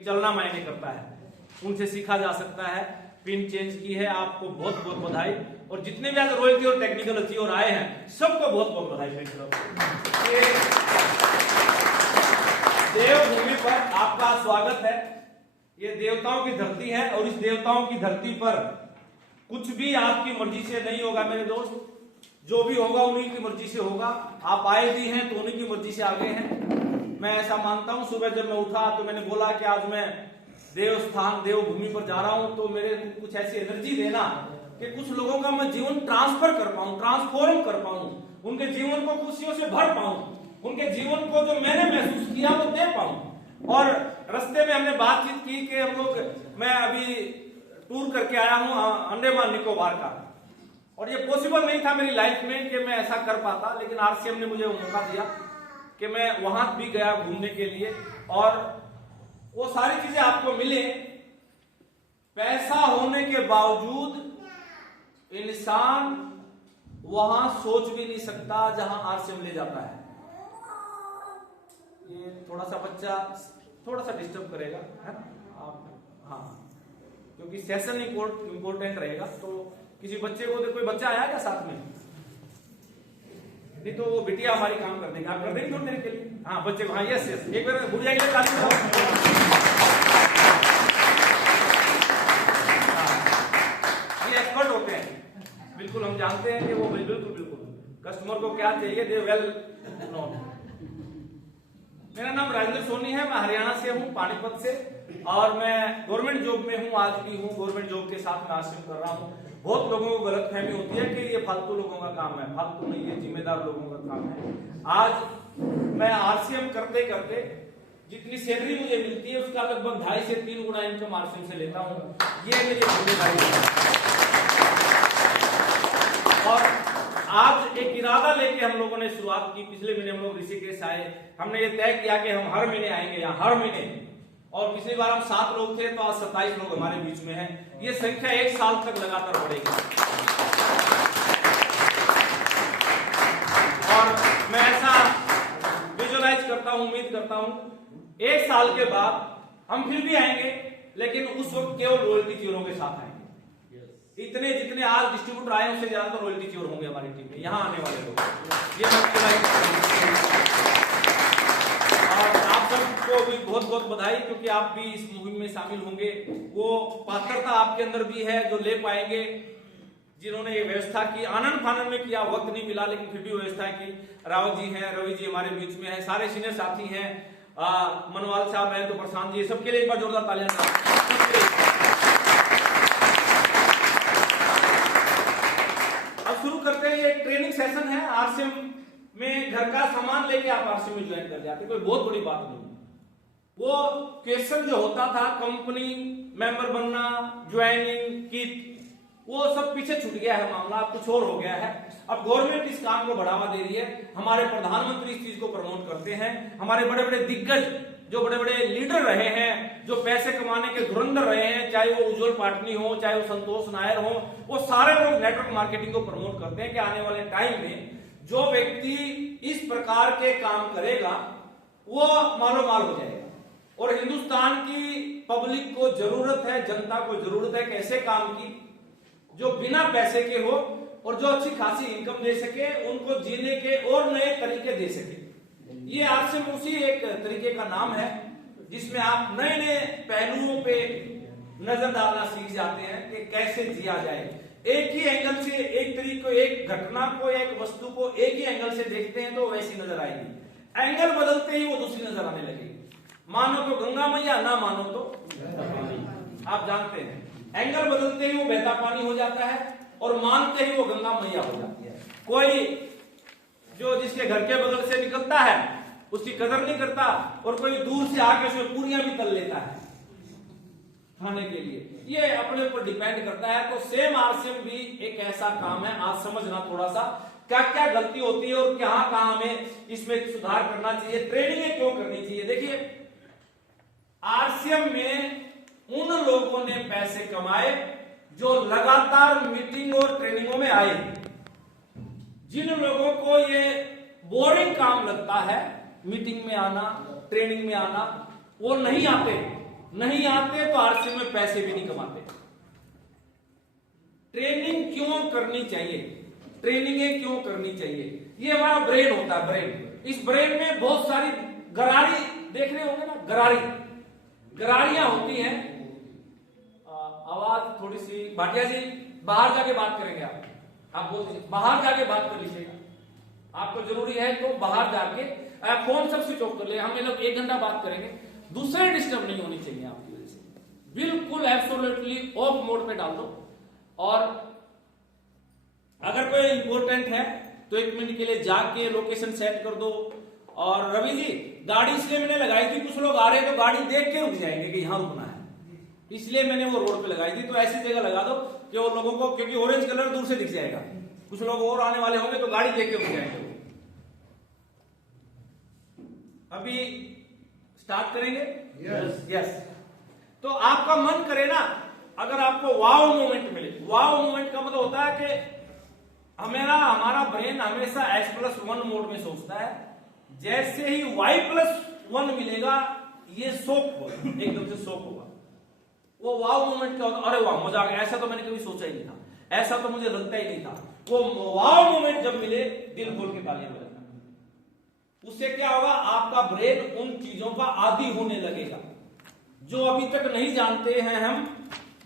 चलना मायने करता है, उनसे सीखा जा सकता है। पिन चेंज की है, आपको बहुत बहुत बधाई। और जितने भी आज रॉयल्टी और टेक्निकल अचीवर आए हैं सबको बहुत बहुत बधाई। देवभूमि पर आपका स्वागत है। ये देवताओं की धरती है और इस देवताओं की धरती पर कुछ भी आपकी मर्जी से नहीं होगा मेरे दोस्त। जो भी होगा उन्हीं की मर्जी से होगा। आप आए भी हैं तो उन्हीं की मर्जी से आगे हैं। मैं ऐसा मानता हूं। सुबह जब मैं उठा तो मैंने बोला कि आज मैं देवस्थान देवभूमि पर जा रहा हूं, तो मेरे को कुछ ऐसी एनर्जी देना कि कुछ लोगों का मैं जीवन ट्रांसफर कर पाऊं, ट्रांसफॉर्म कर पाऊं, उनके जीवन को खुशियों से भर पाऊं, उनके जीवन को जो मैंने महसूस किया वो दे पाऊं। और रास्ते में हमने बातचीत की कि हम लोग, मैं अभी टूर करके आया हूं अंडमान निकोबार का, और ये पॉसिबल नहीं था मेरी लाइफ में कि मैं ऐसा कर पाता, लेकिन आरसीएम ने मुझे मौका दिया कि मैं वहां भी गया घूमने के लिए। और वो सारी चीजें आपको मिले। पैसा होने के बावजूद इंसान वहां सोच भी नहीं सकता जहां आरसीएम ले जाता है। ये थोड़ा सा बच्चा थोड़ा सा डिस्टर्ब करेगा, है ना आप? हाँ, क्योंकि सेशन इंपॉर्टेंट रहेगा। तो किसी बच्चे को, कोई बच्चा आया क्या साथ में? नहीं तो वो बिटिया हमारी काम कर देंगे। आप कर देंगे थोड़ी देर के लिए? हाँ, बच्चे को। हाँ, यस यस, एक बार गुड़िया के लिए ताली बजाओ। ये एक्सपर्ट होते हैं, बिल्कुल हम जानते हैं कि वो बिल्कुल कस्टमर को क्या चाहिए, दे वेल नोन। मेरा नाम राजेंद्र सोनी है, मैं हरियाणा से हूँ, पानीपत से, और मैं गवर्नमेंट जॉब में हूँ, आज भी हूँ। गवर्नमेंट जॉब के साथ मैं आश्रम कर रहा हूँ। बहुत लोगों को गलतफहमी होती है कि ये फालतू लोगों का काम है। फालतू नहीं, ये जिम्मेदार लोगों का काम है। आज मैं आरसीएम करते करते जितनी सैलरी मुझे मिलती है उसका लगभग 2.5 से 3 गुना इनकम आरसीएम से लेता हूँ। ये मेरी जिम्मेदारी है। और आज एक इरादा लेके हम लोगों ने शुरुआत की। पिछले महीने हम लोग ऋषिकेश आए। हमने ये तय किया कि हम हर महीने आएंगे, या हर महीने। और पिछली बार हम 7 लोग थे, तो आज 27 लोग हमारे बीच में हैं। ये संख्या 1 साल तक लगातार बढ़ेगी। और मैं ऐसा विजुअलाइज करता हूं, उम्मीद करता हूं 1 साल के बाद हम फिर भी आएंगे, लेकिन उस वक्त केवल रॉयल्टी चीरों के साथ आएंगे। इतने जितने आज डिस्ट्रीब्यूटर आए उससे ज्यादा तो रॉयल्टी चीर होंगे हमारी टीम में, यहाँ आने वाले लोग। ये आप सबको भी बहुत बहुत बधाई, क्योंकि आप भी इस मुहिम में शामिल होंगे। वो पात्रता आपके अंदर भी है जो ले पाएंगे, जिन्होंने ये व्यवस्था की। आनंद फानंद में किया, वक्त नहीं मिला, लेकिन फिर भी व्यवस्था की। रावत जी हैं, रवि जी हमारे बीच में है, सारे सीनियर साथी हैं, मनवाल साहब हैं, तो प्रशांत जी, सबके लिए एक बार जोरदार तालियां। अब शुरू करते हैं। ये एक ट्रेनिंग सेशन है। आरसीएम में घर का सामान लेके आप आरसीएम में ज्वाइन कर जाते, कोई बहुत बड़ी बात नहीं। वो क्वेश्चन जो होता था, कंपनी मेंबर बनना, ज्वाइनिंग किट, वो सब पीछे छूट गया है मामला, अब कुछ और हो गया है। अब गवर्नमेंट इस काम को बढ़ावा दे रही है। हमारे प्रधानमंत्री इस चीज को प्रमोट करते हैं। हमारे बड़े बड़े दिग्गज, जो बड़े बड़े लीडर रहे हैं, जो पैसे कमाने के धुरंधर रहे हैं, चाहे वो उज्जवल पाटनी हो, चाहे वो संतोष नायर हो, वो सारे लोग नेटवर्क मार्केटिंग को प्रमोट करते हैं कि आने वाले टाइम में जो व्यक्ति इस प्रकार के काम करेगा वो मालो माल हो जाएगा। और हिंदुस्तान की पब्लिक को जरूरत है, जनता को जरूरत है कि ऐसे काम की जो बिना पैसे के हो और जो अच्छी खासी इनकम दे सके, उनको जीने के और नए तरीके दे सके। ये आरसीएम उसी एक तरीके का नाम है जिसमें आप नए नए पहलुओं पे नजर डालना सीख जाते हैं कि कैसे जिया जाए। एक ही एंगल से एक तरीके, एक घटना को, एक वस्तु को एक ही एंगल से देखते हैं तो वैसी नजर आएगी। एंगल बदलते ही वो दूसरी नजर आने लगेगी। मानो तो गंगा मैया, ना मानो तो आप जानते हैं, एंगल बदलते ही वो बहता पानी हो जाता है, और मानते ही वो गंगा मैया हो जाती है। कोई जो जिसके घर के बगल से निकलता है उसकी कदर नहीं करता, और कोई दूर से आके उसमें पूरियां भी तल लेता है खाने के लिए। ये अपने ऊपर डिपेंड करता है। तो सेम आरसीएम भी एक ऐसा काम है। आज समझना थोड़ा सा क्या क्या गलती होती है और कहां हमें इसमें सुधार करना चाहिए, ट्रेनिंग क्यों करनी चाहिए। देखिए, आरसीएम में उन लोगों ने पैसे कमाए जो लगातार मीटिंग और ट्रेनिंगों में आए। जिन लोगों को ये बोरिंग काम लगता है, मीटिंग में आना, ट्रेनिंग में आना, वो नहीं आते। नहीं आते तो आरसीएम में पैसे भी नहीं कमाते। ट्रेनिंग क्यों करनी चाहिए? ट्रेनिंगें क्यों करनी चाहिए? ये हमारा ब्रेन होता है, ब्रेन। इस ब्रेन में बहुत सारी गरारी देख रहे होंगे ना, गरारियां होती हैं। आवाज थोड़ी सी, भाटिया जी बाहर जाके बात करेंगे। आप बोल दीजिए, बाहर जाके बात कर लीजिएगा। आपको जरूरी है तो बाहर जाके फोन सब स्विच ऑफ कर ले। हम ये लोग 1 घंटा बात करेंगे, दूसरे डिस्टर्ब नहीं होनी चाहिए आपकी वजह से। बिल्कुल एब्सोल्युटली ऑफ मोड पे डाल दो। और अगर कोई इंपॉर्टेंट है तो 1 मिनट के लिए जाके लोकेशन सेट कर दो। और रवि जी, गाड़ी इसलिए मैंने लगाई थी, कुछ लोग आ रहे हैं तो गाड़ी देख के रुक जाएंगे कि यहां रुकना है, इसलिए मैंने वो रोड पे लगाई थी। तो ऐसी जगह लगा दो कि वो लोगों को, क्योंकि ऑरेंज कलर दूर से दिख जाएगा, कुछ लोग और आने वाले होंगे तो गाड़ी देख के रुक जाएंगे। अभी स्टार्ट करेंगे। यस। तो आपका मन करे ना, अगर आपको वाव मोमेंट मिले, वाव मोमेंट का मतलब होता है कि हमारा ब्रेन हमेशा x+1 मोड में सोचता है। जैसे ही y+1 मिलेगा, ये शॉक होगा, एकदम से शॉक होगा। वो वाव मोमेंट क्या होता है? अरे वाह, मजा आ गया, ऐसा तो मैंने कभी सोचा ही नहीं था, ऐसा तो मुझे लगता ही नहीं था। वो वाव मोमेंट जब मिले, दिल खोल के तालियां बजाना। उससे क्या होगा? आपका ब्रेन उन चीजों का आदी होने लगेगा जो अभी तक नहीं जानते हैं हम,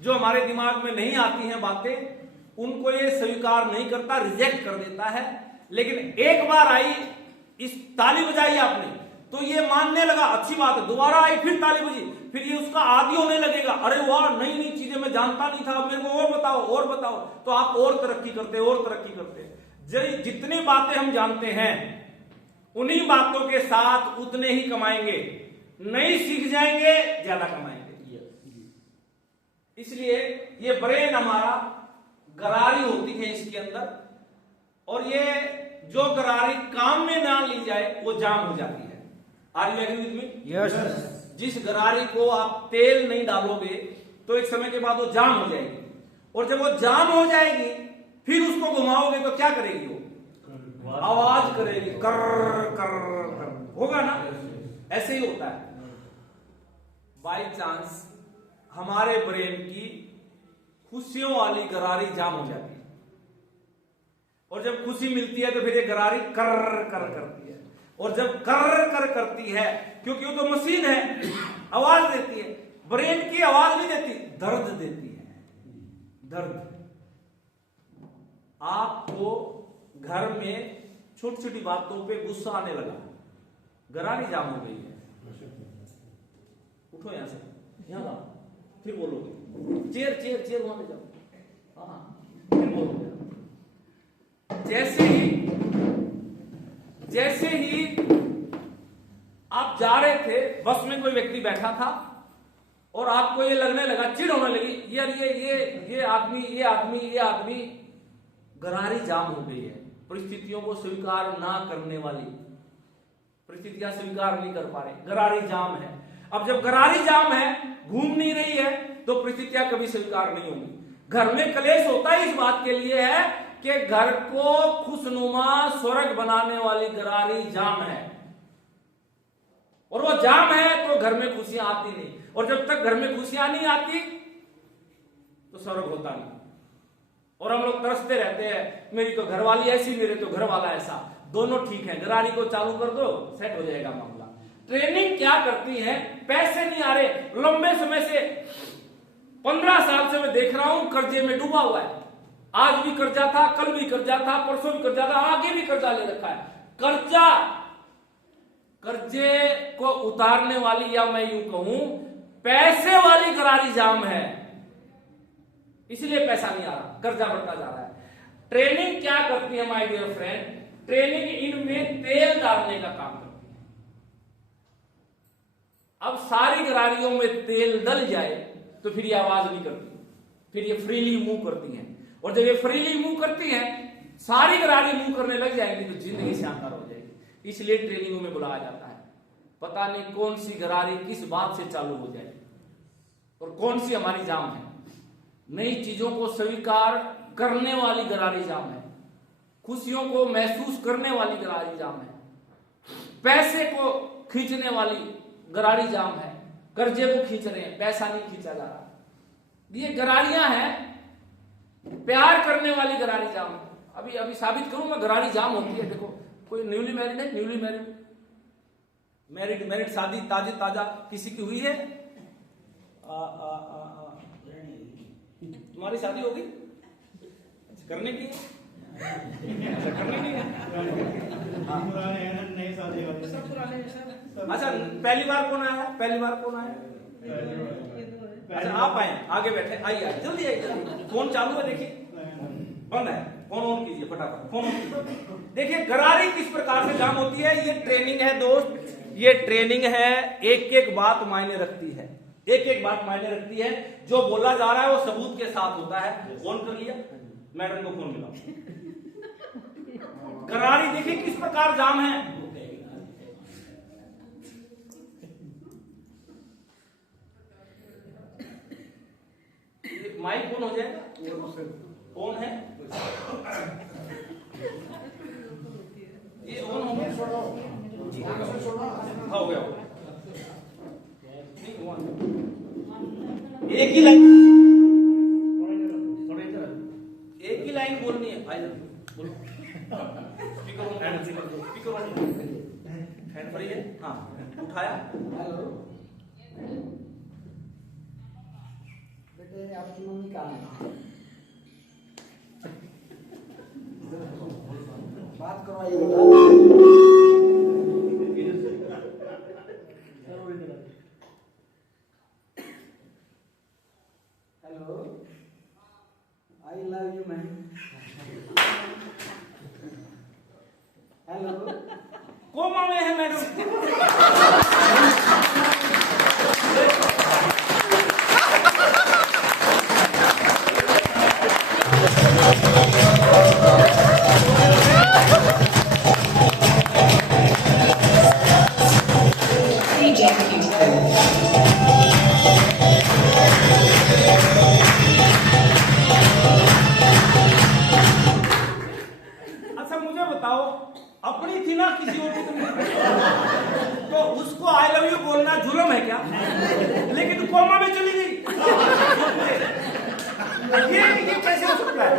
जो हमारे दिमाग में नहीं आती हैं बातें, उनको ये स्वीकार नहीं करता, रिजेक्ट कर देता है। लेकिन एक बार आई, इस ताली बजाई आपने तो ये मानने लगा, अच्छी बात है। दोबारा आई, फिर ताली बजी, फिर ये उसका आदी होने लगेगा। अरे वाह, नई नई चीजें मैं जानता नहीं था, मेरे को और बताओ, और बताओ। तो आप और तरक्की करते, और तरक्की करते। जितनी बातें हम जानते हैं, उन्हीं बातों के साथ उतने ही कमाएंगे। नहीं सीख जाएंगे, ज्यादा कमाएंगे। इसलिए ये ब्रेन हमारा गरारी होती है इसके अंदर, और ये जो गरारी काम में ना ली जाए वो जाम हो जाती है। Are you agree with me? Yes. जिस गरारी को आप तेल नहीं डालोगे तो एक समय के बाद वो जाम हो जाएगी, और जब वो जाम हो जाएगी फिर उसको घुमाओगे तो क्या करेगी? वो आवाज करेगी, कर कर कर, होगा ना? ऐसे ही होता है। बाय चांस हमारे ब्रेन की खुशियों वाली गरारी जाम हो जाती है, और जब खुशी मिलती है तो फिर ये गरारी कर कर करती है। और जब कर कर करती है, क्योंकि वो तो मशीन है, आवाज देती है। ब्रेन की आवाज नहीं देती, दर्द देती है, दर्द। आपको घर में छोटी छोटी बातों पे गुस्सा आने लगा, गरारी जाम हो गई है। उठो यहां से, यहां लाओ, फिर बोलोगे। चेयर चेयर चेयर वहां ले जाओ, हाँ, फिर बोलोगे। जैसे ही आप जा रहे थे, बस में कोई व्यक्ति बैठा था और आपको ये लगने लगा, चिढ़ होने लगी, यार ये आदमी गरारी जाम हो गई है। परिस्थितियों को स्वीकार ना करने वाली, परिस्थितियां स्वीकार नहीं कर पा रहे, गरारी जाम है। अब जब गरारी जाम है, घूम नहीं रही है, तो परिस्थितियां कभी स्वीकार नहीं होंगी। घर में क्लेश होता है इस बात के लिए है कि घर को खुशनुमा स्वर्ग बनाने वाली गरारी जाम है, और वो जाम है तो घर में खुशियां आती नहीं, और जब तक घर में खुशियां नहीं आती तो स्वर्ग होता नहीं। और हम लोग तरसते रहते हैं, मेरी तो घरवाली ऐसी, मेरे तो घर वाला ऐसा, दोनों ठीक है, गरारी को चालू कर दो, सेट हो जाएगा मामला। ट्रेनिंग क्या करती है? पैसे नहीं आ रहे, लंबे समय से 15 साल से मैं देख रहा हूं कर्जे में डूबा हुआ है। आज भी कर्जा था, कल भी कर्जा था, परसों भी कर्जा था, आगे भी कर्जा ले रखा है। कर्जे को उतारने वाली, या मैं यूं कहूं पैसे वाली गरारी जाम है, इसलिए पैसा नहीं आ रहा, कर्जा बढ़ता जा रहा है। ट्रेनिंग क्या करती है माय डियर फ्रेंड? ट्रेनिंग इनमें तेल डालने का काम करती है। अब सारी गरारियों में तेल डल जाए तो फिर ये आवाज नहीं करती, फिर ये फ्रीली मूव करती हैं, और जब ये फ्रीली मूव करती हैं, सारी गरारी मूव करने लग जाएंगी तो जिंदगी शानदार हो जाएगी। इसलिए ट्रेनिंगों में बुलाया जाता है। पता नहीं कौन सी गरारी किस बात से चालू हो जाए और कौन सी हमारी जाम है। नई चीजों को स्वीकार करने वाली गरारी जाम है, खुशियों को महसूस करने वाली गरारी जाम है, पैसे को खींचने वाली गरारी जाम है, कर्जे को खींच रहे हैं, पैसा नहीं खींचा जा रहा। ये गरारियां हैं, प्यार करने वाली गरारी जाम। अभी अभी साबित करूं मैं, गरारी जाम होती है। देखो कोई न्यूली मैरिड है, न्यूली मैरिड शादी ताजा किसी की हुई है? तुम्हारी शादी होगी? करने की करने नहीं है। अच्छा, पहली बार कौन आया? अच्छा आप आए, आगे बैठे, आइए जल्दी आइए। फोन चालू है, देखिए बंद है, फोन ऑन कीजिए फटाफट, फोन ऑन कीजिए। देखिए गरारी किस प्रकार से जाम होती है। ये ट्रेनिंग है दोस्त, ये ट्रेनिंग है। एक एक बात मायने रखती है, जो बोला जा रहा है वो सबूत के साथ होता है। फोन कर लिया, मैडम को फोन मिला। गरारी देखिए किस प्रकार जाम है। माइक फोन हो जाएगा, फोन है ये ऑन हो गया, हो गया। एक ही लाइन बोलनी है भाई, बोलो। स्पीकर ऑन हैंड फ्री है। हाँ उठाया। हेलो बेटे, आपकी मम्मी कहाँ है? बात करवाइए बेटा। Hello, I love you ma'am. Hello, coma में है मैडम। अच्छा मुझे बताओ, अपनी थी ना किसी और की तो उसको आई लव यू बोलना जुल्म है क्या? लेकिन कोमा में चली गई, ये कैसे हो सकता है?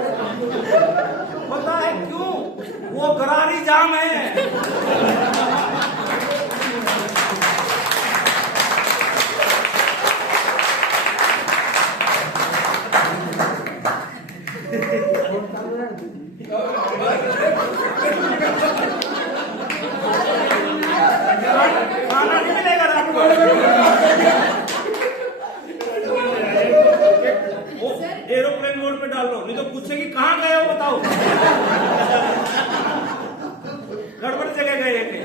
पता है क्यों? वो गरारी जाम है। खाना नहीं मिलेगा रात को। एरोप्लेन मोड पे डाल लो, नहीं तो पूछेगी कहाँ गए हो बताओ। गड़बड़ जगह गए थे।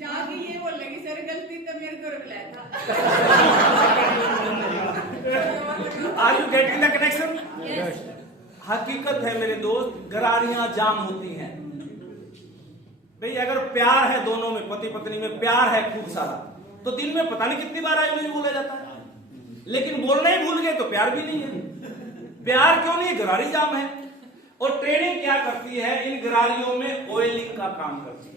जाके ये बोलेगी सर गलती तो मेरे को रुलाया था। Are you getting the connection? हकीकत है मेरे दोस्त, गरारियां जाम होती हैं। भाई अगर प्यार है दोनों में, पति पत्नी में प्यार है खूब सारा, तो दिन में पता नहीं कितनी बार आई नहीं बोला जाता है। लेकिन बोलना ही भूल गए तो प्यार भी नहीं है। प्यार क्यों नहीं? गरारी जाम है। और ट्रेनिंग क्या करती है? इन गरारियों में ऑयलिंग का काम करती है।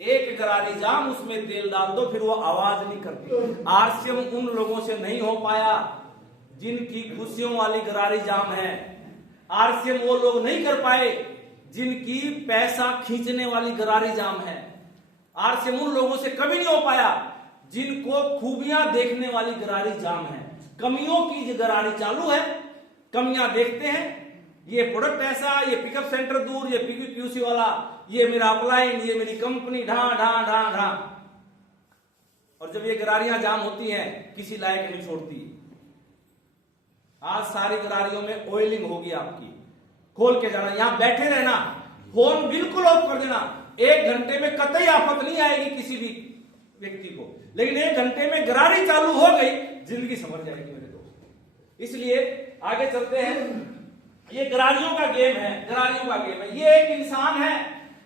एक गरारी जाम, उसमें तेल डाल दो, फिर वो आवाज नहीं करती। आरसीएम उन लोगों से नहीं हो पाया जिनकी खुशियों वाली गरारी जाम है। आरसीएम वो लोग नहीं कर पाए जिनकी पैसा खींचने वाली गरारी जाम है। आरसीएम उन लोगों से कभी नहीं हो पाया जिनको खूबियां देखने वाली गरारी जाम है। कमियों की गरारी चालू है, कमियां देखते हैं, ये प्रोडक्ट ऐसा, ये पिकअप सेंटर दूर, ये पीपीपीयूसी वाला, ये मेरा अपलाइन, ये मेरी कंपनी, ढा ढा ढा ढा। और जब ये गरारियां जाम होती हैं, किसी लायक नहीं छोड़ती। आज सारी गरारियों में ऑयलिंग होगी आपकी। खोल के जाना, यहां बैठे रहना, फोन बिल्कुल ऑफ कर देना। 1 घंटे में कतई आफत नहीं आएगी किसी भी व्यक्ति को, लेकिन 1 घंटे में गरारी चालू हो गई, जिंदगी समझ जाएगी मेरे दोस्त। इसलिए आगे चलते हैं। ये गरारियों का गेम है, गरारियों का गेम है। ये एक इंसान है,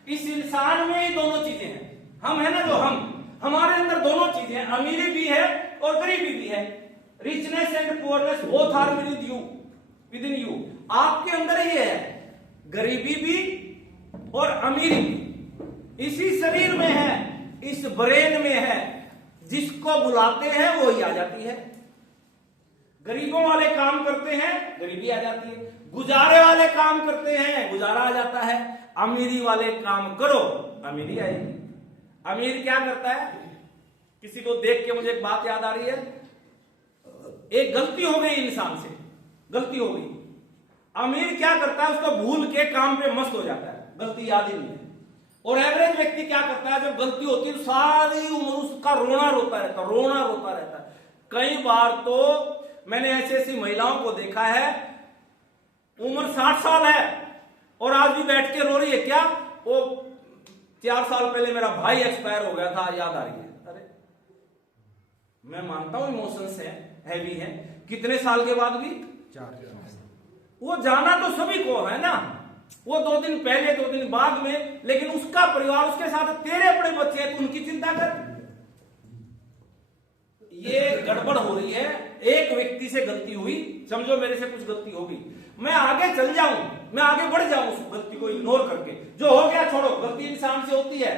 इस इंसान में ही दोनों चीजें हैं। हम है ना जो हमारे अंदर दोनों चीजें हैं, अमीरी भी है और गरीबी भी है। Richness and poorness both are within you. आपके अंदर ही है गरीबी भी और अमीरी भी, इसी शरीर में है। इस ब्रेन में है, जिसको बुलाते हैं वो ही आ जाती है। गरीबों वाले काम करते हैं, गरीबी आ जाती है। गुजारे वाले काम करते हैं, गुजारा आ जाता है। अमीरी वाले काम करो, अमीरी आएगी। अमीर क्या करता है? किसी को देख के मुझे एक बात याद आ रही है। एक गलती हो गई इंसान से, गलती हो गई। अमीर क्या करता है? उसको भूल के काम पे मस्त हो जाता है, गलती याद ही नहीं है। और एवरेज व्यक्ति क्या करता है? जब गलती होती है सारी उम्र उसका रोना रोता रहता है। कई बार तो मैंने ऐसी महिलाओं को देखा है, उम्र 60 साल है और आज भी बैठ के रो रही है। क्या? वो 4 साल पहले मेरा भाई एक्सपायर हो गया था, याद आ रही है। अरे मैं मानता हूं इमोशंस है, हैवी है, कितने साल के बाद भी 4 वो जाना तो सभी को है ना, वो 2 दिन पहले 2 दिन बाद में, लेकिन उसका परिवार उसके साथ, तेरे अपने बच्चे हैं तो उनकी चिंता कर। ये गड़बड़ हो रही है। एक व्यक्ति से गलती हुई, समझो मेरे से कुछ गलती होगी, मैं आगे चल जाऊं, मैं आगे बढ़ जाऊं उस गलती को इग्नोर करके। जो हो गया छोड़ो, गलती इंसान से होती है।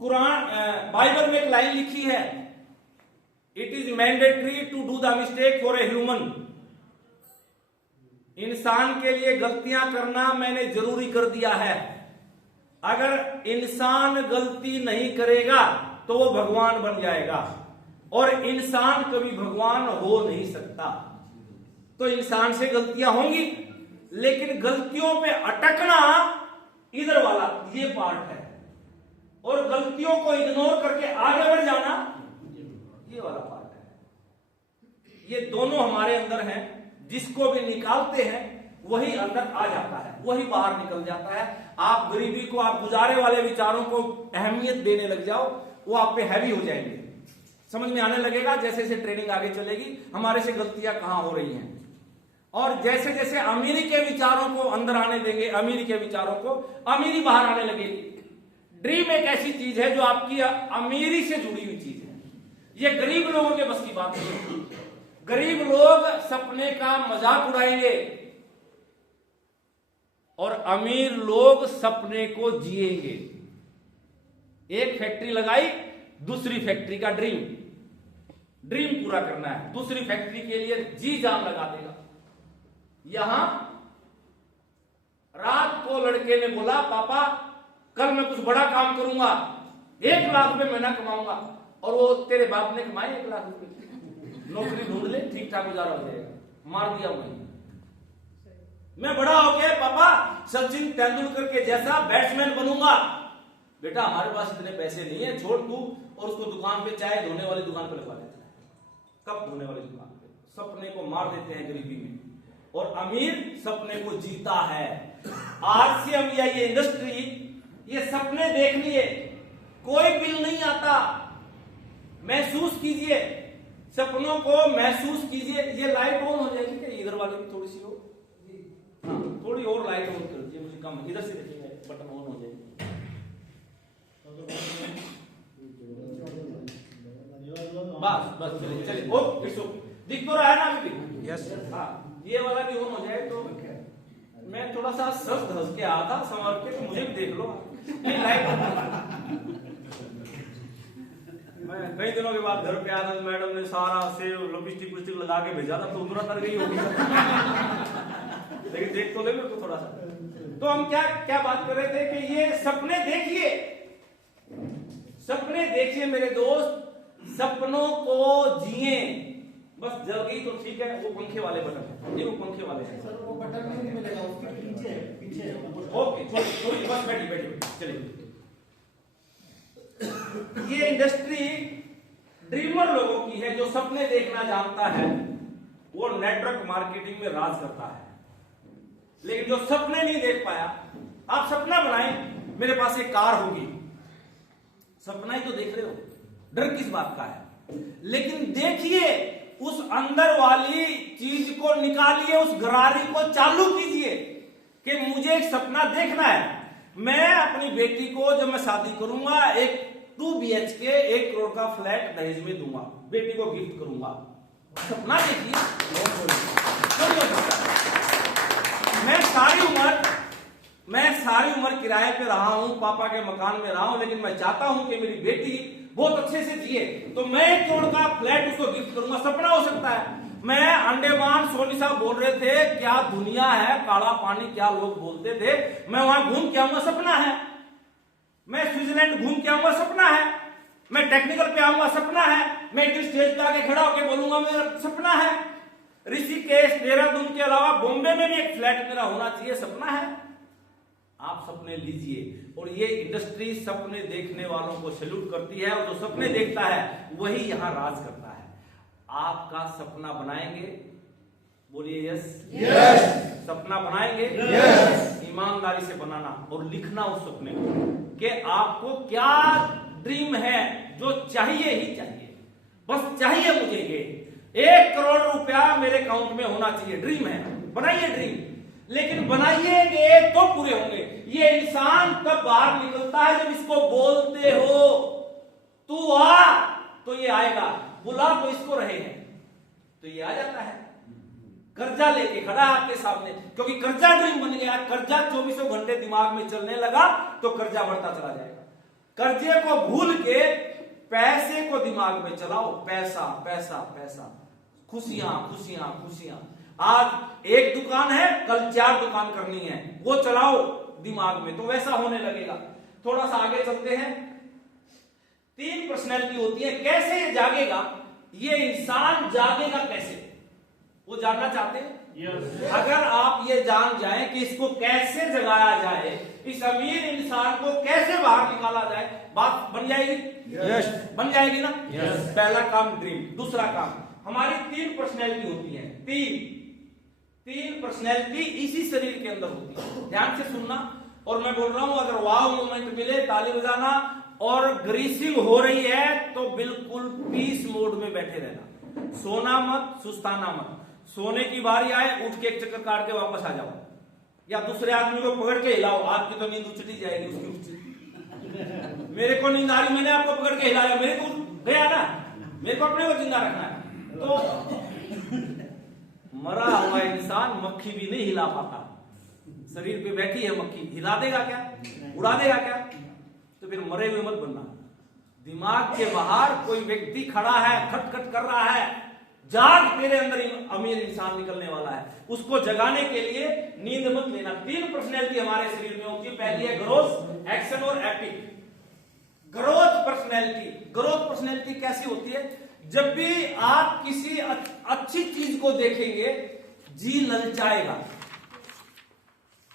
कुरान बाइबल में एक लाइन लिखी है, it is mandatory to do the mistake for a human. इंसान के लिए गलतियां करना मैंने जरूरी कर दिया है। अगर इंसान गलती नहीं करेगा तो वो भगवान बन जाएगा, और इंसान कभी भगवान हो नहीं सकता। तो इंसान से गलतियां होंगी, लेकिन गलतियों पे अटकना इधर वाला ये पार्ट है, और गलतियों को इग्नोर करके आगे बढ़ जाना ये वाला पार्ट है। ये दोनों हमारे अंदर हैं। जिसको भी निकालते हैं वही अंदर आ जाता है, वही बाहर निकल जाता है। आप गरीबी को, आप गुजारे वाले विचारों को अहमियत देने लग जाओ, वो आप पे हैवी हो जाएंगे। समझ में आने लगेगा जैसे जैसे ट्रेनिंग आगे चलेगी, हमारे से गलतियां कहां हो रही हैं। और जैसे जैसे अमीरी के विचारों को अंदर आने देंगे, अमीरी के विचारों को, अमीरी बाहर आने लगेगी। ड्रीम एक ऐसी चीज है जो आपकी अमीरी से जुड़ी हुई चीज है। ये गरीब लोगों के बस की बात नहीं है। गरीब लोग सपने का मजाक उड़ाएंगे और अमीर लोग सपने को जिएंगे। एक फैक्ट्री लगाई, दूसरी फैक्ट्री का ड्रीम पूरा करना है, दूसरी फैक्ट्री के लिए जी जान लगा देगा। यहां रात को लड़के ने बोला, पापा कल मैं कुछ बड़ा काम करूंगा, 1 लाख रुपए महीना कमाऊंगा। और वो तेरे बाप ने कमाए 1 लाख रुपए, नौकरी ढूंढ ले, ठीक ठाक गुजारा हो जाएगा। मार दिया वही। मैं बड़ा हो गया पापा सचिन तेंदुलकर के जैसा बैट्समैन बनूंगा। बेटा हमारे पास इतने पैसे नहीं है, छोड़ तू और उसको दुकान पे, चाय धोने वाली दुकान पे लगवा देता है, कप धोने वाली दुकान पे। सपने को मार देते हैं गरीबी में, और अमीर सपने को जीता है। आरसीएम या ये इंडस्ट्री, ये सपने देख लिए, कोई बिल नहीं आता। महसूस कीजिए, सपनों को महसूस कीजिए। ये लाइट ऑन हो जाएगी क्या? इधर वाले की थोड़ी सी हो, हाँ थोड़ी और लाइट ऑन कर दीजिए, मुझे कम, इधर से देखिए बटन ऑन हो जाएगी। बस चलिए ओ दिख तो रहा है ना अभी भी? यस। हाँ ये वाला भी ऑन हो जाए तो मैं थोड़ा सा सस धस के आया था संवर के, तो मुझे भी देख लो। मैं कई दिनों के बाद घर पे आया था, मैडम ने सारा सेव लिपस्टिक लगा के भेजा था, तो तुरंत तर गई होगी। लेकिन देख तो ले मेरे को थोड़ा सा। तो हम क्या बात कर रहे थे कि ये सपने देखिए, सपने देखिए मेरे दोस्त, सपनों को जिए। बस जल गई तो ठीक है, वो पंखे वाले बटन, ये वो पंखे वाले हैं सर, वो बटन नहीं मिलेगा, उसके पीछे ओके थोड़ी बस बैठिए चलिए। ये इंडस्ट्री ड्रीमर लोगों की है, जो सपने देखना जानता है, वो नेटवर्क मार्केटिंग में राज करता है। लेकिन जो सपने नहीं देख पाया, आप सपना बनाएं मेरे पास एक कार होगी, सपना ही तो देख रहे हो, डर किस बात का है? लेकिन देखिए, उस अंदर वाली चीज को निकालिए, उस गरारी को चालू कीजिए कि मुझे एक सपना देखना है। मैं अपनी बेटी को जब मैं शादी करूंगा, एक 2 BHK 1 करोड़ का फ्लैट दहेज में दूंगा, बेटी को गिफ्ट करूंगा। सपना देखिए। मैं सारी उम्र मैं सारी उम्र किराए पे रहा हूं, पापा के मकान में रहा हूं, लेकिन मैं चाहता हूं कि मेरी बेटी बहुत अच्छे से जिए, तो मैं 1 करोड़ का फ्लैट उसको गिफ्ट करूंगा। सपना हो सकता है। मैं अंडमान, सोनी साहब बोल रहे थे क्या दुनिया है, काला पानी क्या लोग बोलते थे, मैं वहां घूम के आऊंगा, सपना है। मैं स्विट्जरलैंड घूम के आऊंगा, सपना है। मैं टेक्निकल पे आऊंगा, सपना है। मैं एक स्टेज पे आके खड़ा होकर बोलूंगा, मेरा सपना है। ऋषिकेश, देहरादून के अलावा बॉम्बे में भी एक फ्लैट मेरा होना चाहिए, सपना है। आप सपने लीजिए, और ये इंडस्ट्री सपने देखने वालों को सैल्यूट करती है, और जो सपने देखता है वही यहां राज करता है। आपका सपना बनाएंगे, बोलिए यस यस। सपना बनाएंगे यस। ईमानदारी से बनाना और लिखना उस सपने को कि आपको क्या ड्रीम है, जो चाहिए ही चाहिए, बस चाहिए मुझे ये 1 करोड़ रुपया मेरे अकाउंट में होना चाहिए। ड्रीम है, बनाइए ड्रीम, लेकिन बनाइएगे तो पूरे होंगे। ये इंसान तब बाहर निकलता है जब इसको बोलते हो तू आ, तो ये आएगा, बुला तो इसको रहे हैं, तो ये आ जाता है। कर्जा लेके खड़ा है आपके सामने, क्योंकि कर्जा ड्रीम बन गया। कर्जा 24 घंटे दिमाग में चलने लगा तो कर्जा बढ़ता चला जाएगा। कर्जे को भूल के पैसे को दिमाग में चलाओ, पैसा पैसा पैसा, खुशियां खुशियां खुशियां। आज एक दुकान है, कल 4 दुकान करनी है, वो चलाओ दिमाग में, तो वैसा होने लगेगा। थोड़ा सा आगे चलते हैं। 3 पर्सनैलिटी होती है। कैसे ये जागेगा, ये इंसान जागेगा कैसे, वो जानना चाहते हैं? yes. अगर आप ये जान जाएं कि इसको कैसे जगाया जाए, इस अमीर इंसान को कैसे बाहर निकाला जाए, बात बन जाएगी। yes. बन जाएगी ना। yes. पहला काम ड्रीम। दूसरा काम, हमारी 3 पर्सनैलिटी होती है। तीन पर्सनैलिटी इसी शरीर के अंदर होती है। ध्यान से सुनना, और मैं बोल रहा हूं अगर वाव मोमेंट मिले ताली बजाना, और ग्रीसिंग हो रही है तो बिल्कुल पीस मोड में बैठे रहना, सोना मत, सुस्ताना मत। सोने की बारी आए उठ के एक चक्कर काट के वापस आ जाओ, या दूसरे आदमी को पकड़ के हिलाओ, आपकी तो नींद उचटी जाएगी उसकी। मेरे को नींद आ रही, मैंने आपको पकड़ के हिलाया, मेरे को गया ना, मेरे को अपने को जिंदा रखना है। तो मरा हुआ इंसान मक्खी भी नहीं हिला पाता, शरीर पे बैठी है मक्खी, हिला देगा क्या, उड़ा देगा क्या? तो फिर मरे हुए मत बनना। दिमाग के बाहर कोई व्यक्ति खड़ा है, खटखट कर रहा है, जाग, तेरे अंदर अमीर इंसान निकलने वाला है, उसको जगाने के लिए नींद मत लेना। 3 पर्सनैलिटी हमारे शरीर में होती है। पहली है ग्रोथ, एक्शन और epic. Growth personality. Growth personality कैसी होती है? जब भी आप किसी अच्छी चीज को देखेंगे जी ललचाएगा।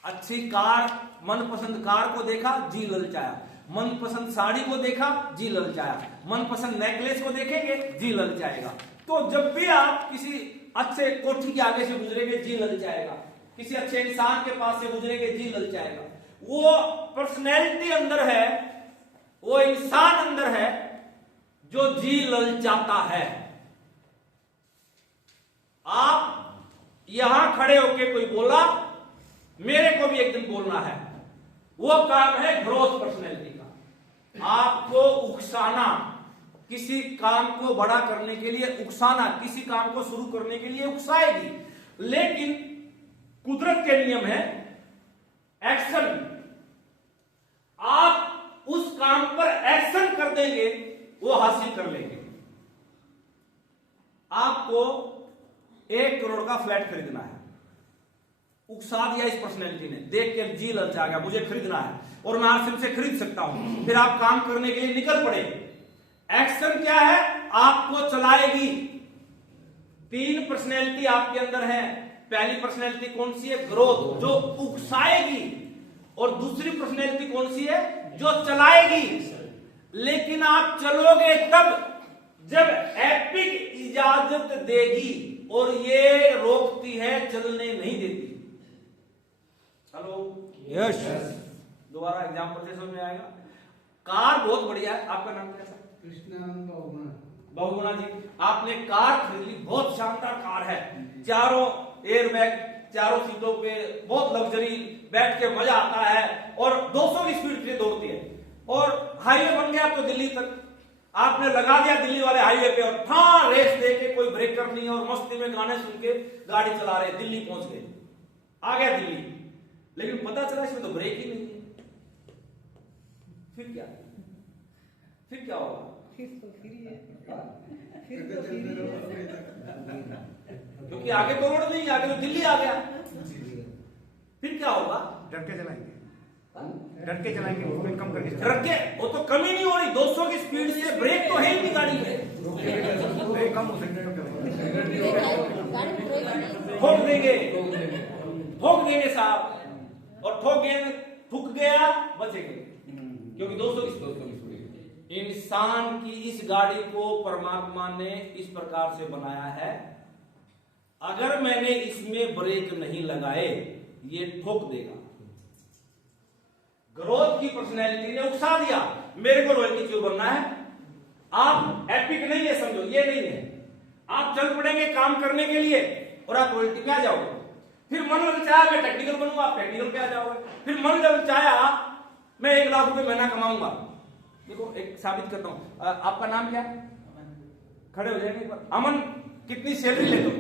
अच्छी कार, मनपसंद कार को देखा जी ललचाया, मनपसंद साड़ी को देखा जी ललचाया, मनपसंद नेकलेस को देखेंगे जी ललचाएगा। तो जब भी आप किसी अच्छे कोठी के आगे से गुजरेंगे जी ललचाएगा, किसी अच्छे इंसान के पास से गुजरेंगे जी ललचाएगा। वो पर्सनैलिटी अंदर है, वो इंसान अंदर है जो जी ललचाता है। आप यहां खड़े होके कोई बोला, मेरे को भी एक दिन बोलना है, वो काम है ग्रोथ पर्सनैलिटी का। आपको उकसाना, किसी काम को बड़ा करने के लिए उकसाना, किसी काम को शुरू करने के लिए उकसाएगी, लेकिन कुदरत के नियम है एक्शन। आप उस काम पर एक्शन कर देंगे, वो हासिल कर लेंगे। आपको 1 करोड़ का फ्लैट खरीदना है, उकसा दिया इस पर्सनैलिटी ने, देख के जी ललचा गया, मुझे खरीदना है और मैं आरसीएम से खरीद सकता हूं। फिर आप काम करने के लिए निकल पड़े। एक्शन क्या है? आपको चलाएगी। 3 पर्सनैलिटी आपके अंदर है। पहली पर्सनैलिटी कौन सी है? ग्रोथ, जो उकसाएगी, और दूसरी पर्सनैलिटी कौन सी है? जो चलाएगी। लेकिन आप चलोगे तब जब एपिक इजाजत देगी, और ये रोकती है, चलने नहीं देती। Hello yes. दोबारा एग्जांपल से समझ में आएगा। कार बहुत बढ़िया है। आपका नाम कैसा? कृष्णानंद बहुगुणा जी। आपने कार खरीद ली, बहुत शानदार कार है, चारों एयरबैग, चारों सीटों पे बहुत लग्जरी, बैठ के मजा आता है, और 200 की स्पीड से दौड़ती है, और हाईवे बन गया तो दिल्ली तक आपने लगा दिया, दिल्ली वाले हाईवे पे, और था रेस दे के, कोई ब्रेकर नहीं, और मस्ती में गाने सुन के गाड़ी चला रहे, दिल्ली पहुंच गए, आ गया दिल्ली। लेकिन पता चला इसमें तो ब्रेक ही नहीं है। फिर क्या होगा? क्योंकि आगे तो रोड नहीं, आगे तो दिल्ली आ गया। फिर क्या होगा? डर के चलाएंगे, उसमें कम करके डर के, वो तो कमी नहीं हो रही। 200 की स्पीड से ब्रेक तो है ही नहीं गाड़ी में। कम हो सकते ठोक देंगे साहब, और ठुक गया बचेंगे, क्योंकि 200 की स्पीड। इंसान की इस गाड़ी को परमात्मा ने इस प्रकार से बनाया है, अगर मैंने इसमें ब्रेक नहीं लगाए ये ठोक देगा। ग्रोथ की पर्सनैलिटी ने उकसा दिया, मेरे को रॉयल की चूर बनना है। आप एपिक नहीं है, समझो, ये नहीं है। आप चल पड़ेंगे काम करने के लिए और आप रॉयल्टी पे आ जाओगे। फिर मन लग चाहा मैं टेक्निकल बनूंगा, आप टेक्निकल पे आ जाओगे। फिर मन लग चाहा मैं 1 लाख रुपए महीना कमाऊंगा। देखो एक साबित करता हूं, आपका नाम क्या है? खड़े हो जाएंगे एक बार। अमन, कितनी सैलरी लेते हो?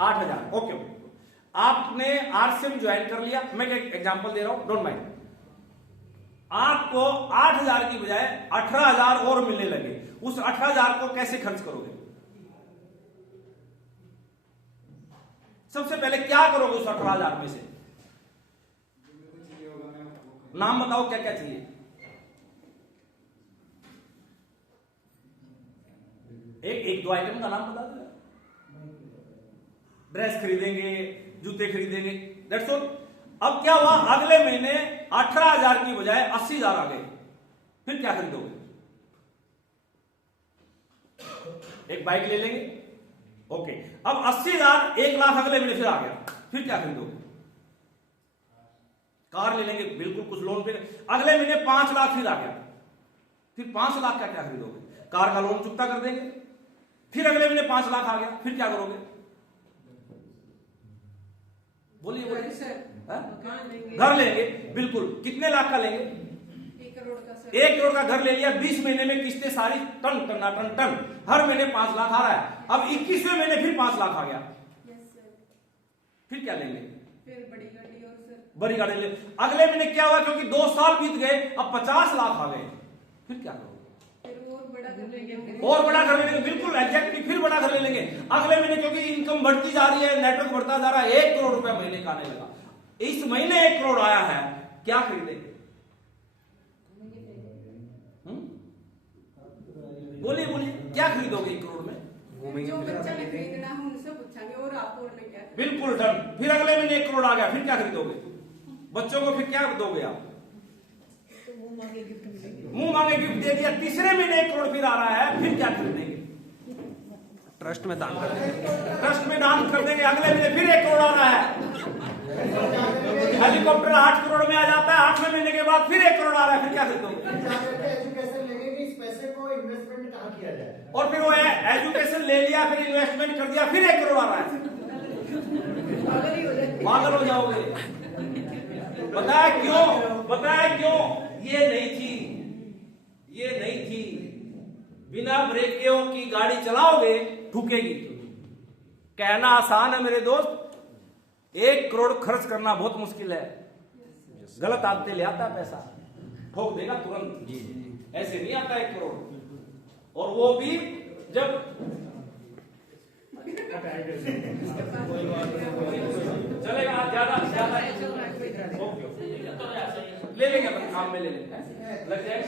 8,000। ओके, आपने आरसीएम ज्वाइन कर लिया। मैं एक एग्जांपल दे रहा हूं, डोंट माइंड। आपको 8,000 की बजाय 18,000 और मिलने लगे। उस 18,000 को कैसे खर्च करोगे? सबसे पहले क्या करोगे उस 18,000 में से? नाम बताओ, क्या क्या चाहिए? एक दो आइटम का नाम बता दो। ड्रेस खरीदेंगे, जूते खरीदेंगे, दैट्स ऑल। अब क्या हुआ, अगले महीने 18,000 की बजाय 80,000 आ गए। फिर क्या खरीदोगे? एक बाइक ले लेंगे, ओके। अब 80,000, 1 लाख अगले महीने फिर आ गया। फिर क्या खरीदोगे? कार ले लेंगे, बिल्कुल, कुछ लोन पे। अगले महीने 5 लाख फिर आ गया। फिर 5 लाख का क्या खरीदोगे? कार का लोन चुकता कर देंगे। फिर अगले महीने 5 लाख आ गया। फिर क्या करोगे? बोलिए बोलिए। घर लेंगे, बिल्कुल। कितने लाख का लेंगे? 1 करोड़ का सर। 1 करोड़ का घर ले लिया। 20 महीने में किस्तें सारी टन हर महीने 5 लाख आ रहा है। अब 21वें महीने फिर 5 लाख आ गया। फिर क्या लेंगे? फिर बड़ी गाड़ी और सर। बड़ी गाड़ी ले। अगले महीने क्या हुआ, क्योंकि 2 साल बीत गए, अब 50 लाख आ गए। फिर क्या करोगे? फिर और बड़ा घर लेंगे। और बड़ा घर ले लेंगे, बिल्कुल एग्जैक्टली। फिर बड़ा घर ले लेंगे अगले महीने, क्योंकि इनकम बढ़ती जा रही है, नेटवर्क बढ़ता जा रहा है। 1 करोड़ रुपया महीने का आने लगा। इस महीने 1 करोड़ आया है, क्या खरीदेंगे? बोलिए बोलिए, क्या खरीदोगे 1 करोड़ में? जो बच्चा ने खरीदना है उनसे पूछेंगे, और आप और में क्या? बिल्कुल डन। फिर अगले महीने 1 करोड़ आ गया, फिर क्या खरीदोगे? बच्चों को फिर क्या दोगे आप? मुंह मांगे गिफ्ट दे दिया। तीसरे महीने 1 करोड़ फिर आ रहा है, फिर क्या खरीदेंगे? ट्रस्ट में दान कर देंगे। ट्रस्ट में दान कर देंगे। अगले महीने फिर 1 करोड़ आ रहा है। हेलीकॉप्टर 8 करोड़ में आ जाता है। 8वें महीने के बाद फिर 1 करोड़ आ रहा है, फिर क्या खरीदोगे? एजुकेशन लेंगे कि इस पैसे को इन्वेस्टमेंट कहाँ किया जाए? और फिर वो एजुकेशन ले लिया, फिर इन्वेस्टमेंट कर दिया, फिर 1 करोड़ आ रहा है। पागल हो जाओगे। बताया क्यों? ये नहीं थी। बिना ब्रेकों की गाड़ी चलाओगे, ठुकेगी। कहना आसान है मेरे दोस्त, 1 करोड़ खर्च करना बहुत मुश्किल है। गलत आदतें ले आता है पैसा, ठोक देगा तुरंत। ऐसे नहीं आता 1 करोड़। और वो भी जब चलेगा ज्यादा ओके, ले लेंगे अपन काम में, ले लेंगे, लग जाएगा।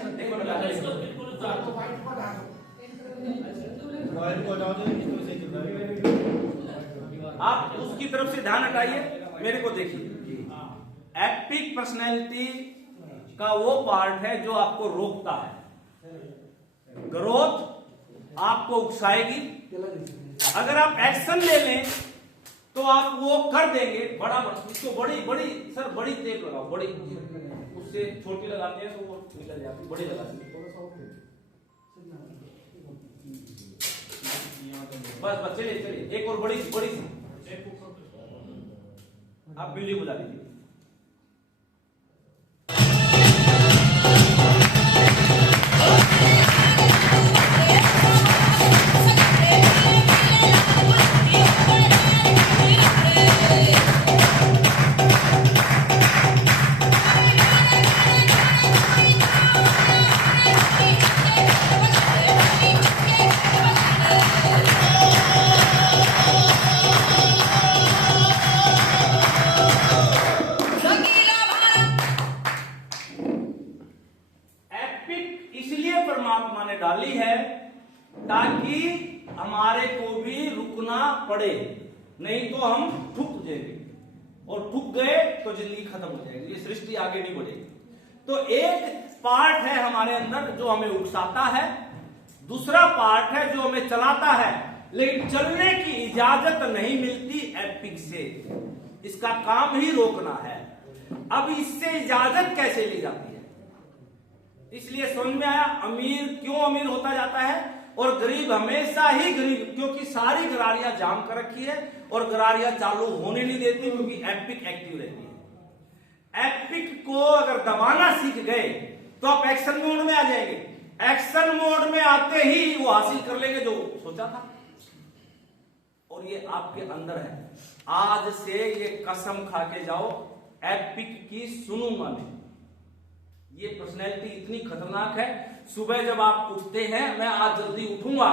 आप उसकी तरफ से ध्यान हटाइए, मेरे को देखिए। एपिक पर्सनैलिटी का वो पार्ट है जो आपको रोकता है। ग्रोथ आपको उकसाएगी। अगर आप एक्शन ले लें तो आप वो कर देंगे। इसको बड़ी सर, बड़ी टेप लगाओ, बड़ी। उससे छोटी लगाते हैं तो वो निकल जाती है, बड़ी लगाते हैं। बस चलिए, एक और बड़ी आप म्यूजिक बुला दीजिए। एपिक इसलिए परमात्मा ने डाली है ताकि हमारे को भी रुकना पड़े, नहीं तो हम ठुक जाएंगे, और ठुक गए तो जिंदगी खत्म हो जाएगी, ये सृष्टि आगे नहीं बढ़ेगी। तो एक पार्ट है हमारे अंदर जो हमें उकसाता है, दूसरा पार्ट है जो हमें चलाता है, लेकिन चलने की इजाजत नहीं मिलती एपिक से, इसका काम ही रोकना है। अब इससे इजाजत कैसे ली जाती है, इसलिए समझ में आया अमीर क्यों अमीर होता जाता है और गरीब हमेशा ही गरीब, क्योंकि सारी गरारियां जाम कर रखी है और गरारियां चालू होने नहीं देती, क्योंकि एपिक एक्टिव रहती है। एपिक को अगर दबाना सीख गए तो आप एक्शन मोड में आ जाएंगे, एक्शन मोड में आते ही वो हासिल कर लेंगे जो सोचा था, और ये आपके अंदर है। आज से ये कसम खा के जाओ, एपिक की सुनूंगा नहीं। ये पर्सनैलिटी इतनी खतरनाक है, सुबह जब आप उठते हैं, मैं आज जल्दी उठूंगा,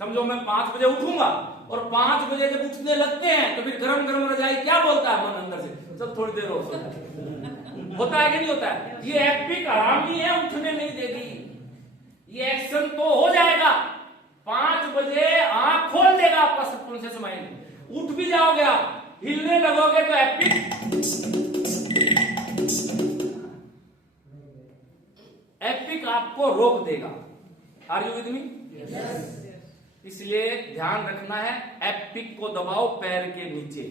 समझो मैं 5 बजे उठूंगा, और 5 बजे जब उठने लगते हैं तो फिर गरम गरम रजाई क्या बोलता है मन अंदर से, सब थोड़ी देर होता है कि नहीं होता है। ये एपिक हरामी है, उठने नहीं देगी, ये एक्शन तो हो जाएगा, 5 बजे आंख खोल देगा आपका सबकॉन्शियस माइंड, उठ भी जाओगे आप, हिलने लगोगे तो एपिक आपको रोक देगा। Are you with me? इसलिए ध्यान रखना है, एपिक को दबाओ पैर के नीचे,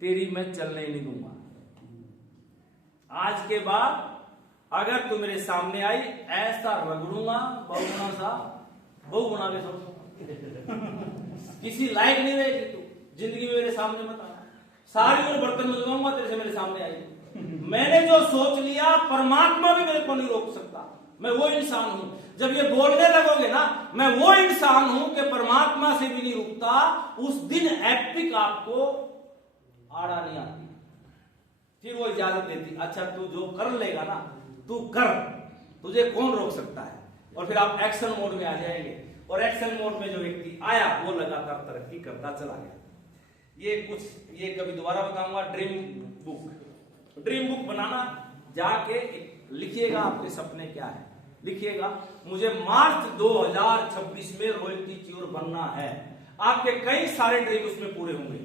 तेरी मैं चलने नहीं दूंगा। आज के बाद अगर तू मेरे सामने आई, ऐसा रगड़ूंगा बहुगुना सा, बहुगुना के समझो किसी लायक नहीं रहेगी तू, जिंदगी में मेरे सामने मत आना, सारी उम्र बर्तन मजवाऊंगा तेरे से मेरे सामने आई। मैंने जो सोच लिया परमात्मा भी मेरे को नहीं रोक सकता, मैं वो इंसान हूं। जब ये बोलने लगोगे ना, मैं वो इंसान हूं कि परमात्मा से भी नहीं रुकता, उस दिन एपिक आपको आड़ा नहीं आती, फिर वो इजाजत देती, अच्छा तू जो कर लेगा ना तू कर, तुझे कौन रोक सकता है। और फिर आप एक्शन मोड में आ जाएंगे, और एक्शन मोड में जो व्यक्ति आया वो लगातार तरक्की करता चला गया। ये कभी दोबारा बताऊंगा। ड्रीम बुक बनाना, जाके लिखिएगा आपके सपने क्या है, लिखिएगा मुझे मार्च 2026 में रॉयल्टी क्योर बनना है। आपके कई सारे ड्रीम उसमें पूरे होंगे।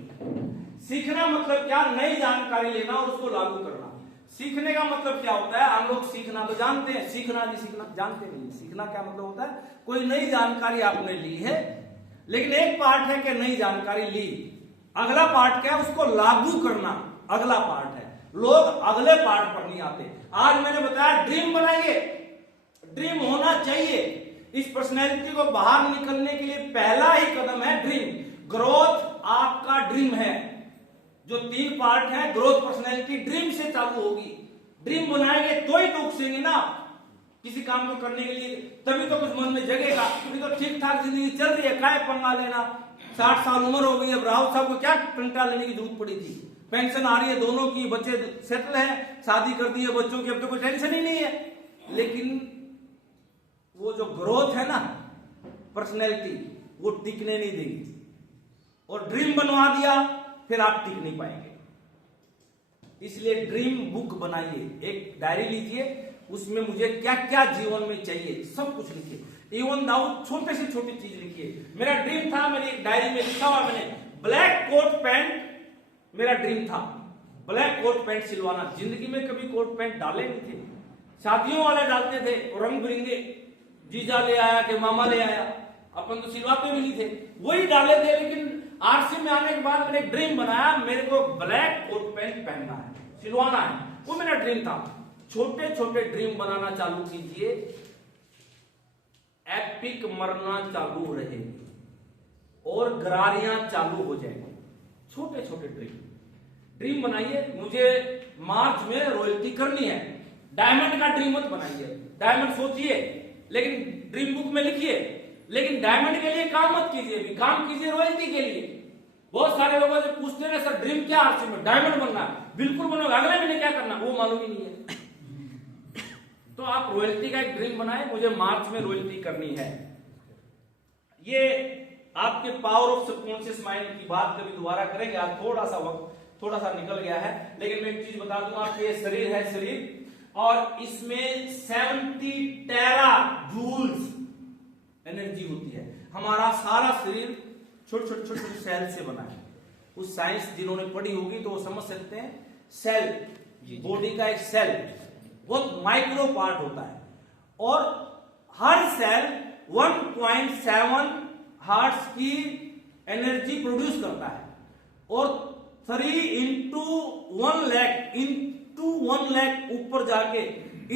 सीखना मतलब क्या, नई जानकारी लेना और उसको लागू करना। सीखने का मतलब क्या होता है, हम लोग सीखना तो जानते हैं, सीखना जानते नहीं। सीखना क्या मतलब होता है, कोई नई जानकारी आपने ली है, लेकिन एक पार्ट है कि नई जानकारी ली, अगला पार्ट क्या है, उसको लागू करना अगला पार्ट है। लोग अगले पार्ट पर नहीं आते। आज मैंने बताया ड्रीम बनाइए, ड्रीम होना चाहिए। इस पर्सनैलिटी को बाहर निकलने के लिए पहला ही कदम है ड्रीम। ग्रोथ आपका ड्रीम है। जो 3 पार्ट है, ग्रोथ पर्सनैलिटी ड्रीम से चालू होगी। ड्रीम बनाएंगे तो ही तो उकसेंगे ना किसी काम को करने के लिए, तभी तो कुछ मन में जगेगा। तो ठीक ठाक जिंदगी चल रही है, काय पंगा लेना, 60 साल उम्र हो गई, अब राहुल साहब को क्या टंटा लेने की जरूरत पड़ी थी, पेंशन आ रही है दोनों की, बच्चे सेटल है, शादी कर दी है बच्चों की, अब तो कोई टेंशन ही नहीं है। लेकिन वो जो ग्रोथ है ना पर्सनैलिटी, वो टिकने नहीं देगी। और ड्रीम बनवा दिया फिर आप टिक नहीं पाएंगे। इसलिए ड्रीम बुक बनाइए, एक डायरी लीजिए, उसमें मुझे क्या क्या जीवन में चाहिए सब कुछ लिखिए। इवन दाऊ छोटे से छोटी चीज लिखिए। मेरा ड्रीम था, मेरी एक डायरी में लिखा हुआ मैंने, ब्लैक कोट पैंट मेरा ड्रीम था, ब्लैक कोट पैंट सिलवाना। जिंदगी में कभी कोट पैंट डाले नहीं थे, शादियों वाले डालते थे, रंग बिरंगे, जीजा ले आया कि मामा ले आया, अपन तो सिलवाते भी नहीं थे, वही डाले थे। लेकिन आरसी में आने के बाद मैंने एक ड्रीम बनाया, मेरे को ब्लैक कोट पैंट पहनना है, सिलवाना है, वो मेरा ड्रीम था। छोटे छोटे ड्रीम बनाना चालू कीजिए, एपिक मरना चालू रहेगी और गरारियां चालू हो जाएंगी। छोटे छोटे ड्रीम बनाइए। मुझे मार्च में रॉयल्टी करनी है, डायमंड का ड्रीम मत बनाइए। डायमंड सोचिए लेकिन ड्रीम बुक में लिखिए, लेकिन डायमंड के लिए काम मत कीजिए, भी काम कीजिए रॉयल्टी के लिए। बहुत सारे लोगों से पूछते हैं सर ड्रीम क्या आरसी में, डायमंड बनना है, बिल्कुल बनोगे, अगले महीने क्या करना वो मालूम ही नहीं है। तो आप रॉयल्टी का एक ड्रीम बनाए, मुझे मार्च में रॉयल्टी करनी है। ये आपके पावर ऑफ सबकॉन्शियस माइंड की बात कभी दोबारा करेंगे। आज थोड़ा सा वक्त थोड़ा सा निकल गया है, लेकिन मैं एक चीज बता दूं, आपके ये शरीर है, शरीर और इसमें 70 टेरा जूल्स एनर्जी होती है। हमारा सारा शरीर छोटे छोटे छोटे छोटे सेल से बना है। उस साइंस जिन्होंने पढ़ी होगी तो वो समझ सकते हैं। सेल, बॉडी का एक सेल बहुत माइक्रो पार्ट होता है और हर सेल 1.7 हार्ट्स की एनर्जी प्रोड्यूस करता है और 3 into 1 लाख ऊपर जाके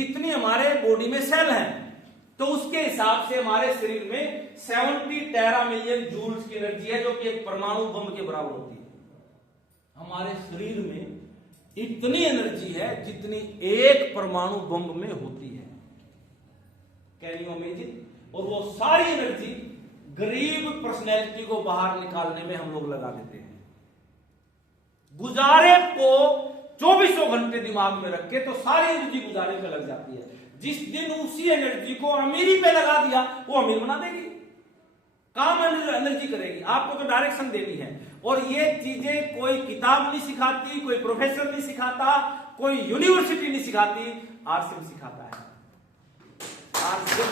इतनी हमारे बॉडी में सेल है। तो उसके हिसाब से हमारे शरीर में 70 टेरा मिलियन जूल्स की एनर्जी है, जो कि एक परमाणु बम के बराबर होती है। हमारे शरीर में इतनी एनर्जी है जितनी एक परमाणु बम में होती है। Can you imagine? और वो सारी एनर्जी गरीब पर्सनैलिटी को बाहर निकालने में हम लोग लगा देते हैं। गुजारे को 24 घंटे दिमाग में रख के तो सारी एनर्जी गुजारे पे लग जाती है। जिस दिन उसी एनर्जी को अमीरी पे लगा दिया, वो अमीर बना देगी, काम एनर्जी करेगी, आपको तो डायरेक्शन देनी है। और ये चीजें कोई किताब नहीं सिखाती, कोई प्रोफेसर नहीं सिखाता, कोई यूनिवर्सिटी नहीं सिखाती, आरसीएम सिखाता है। आरसीएम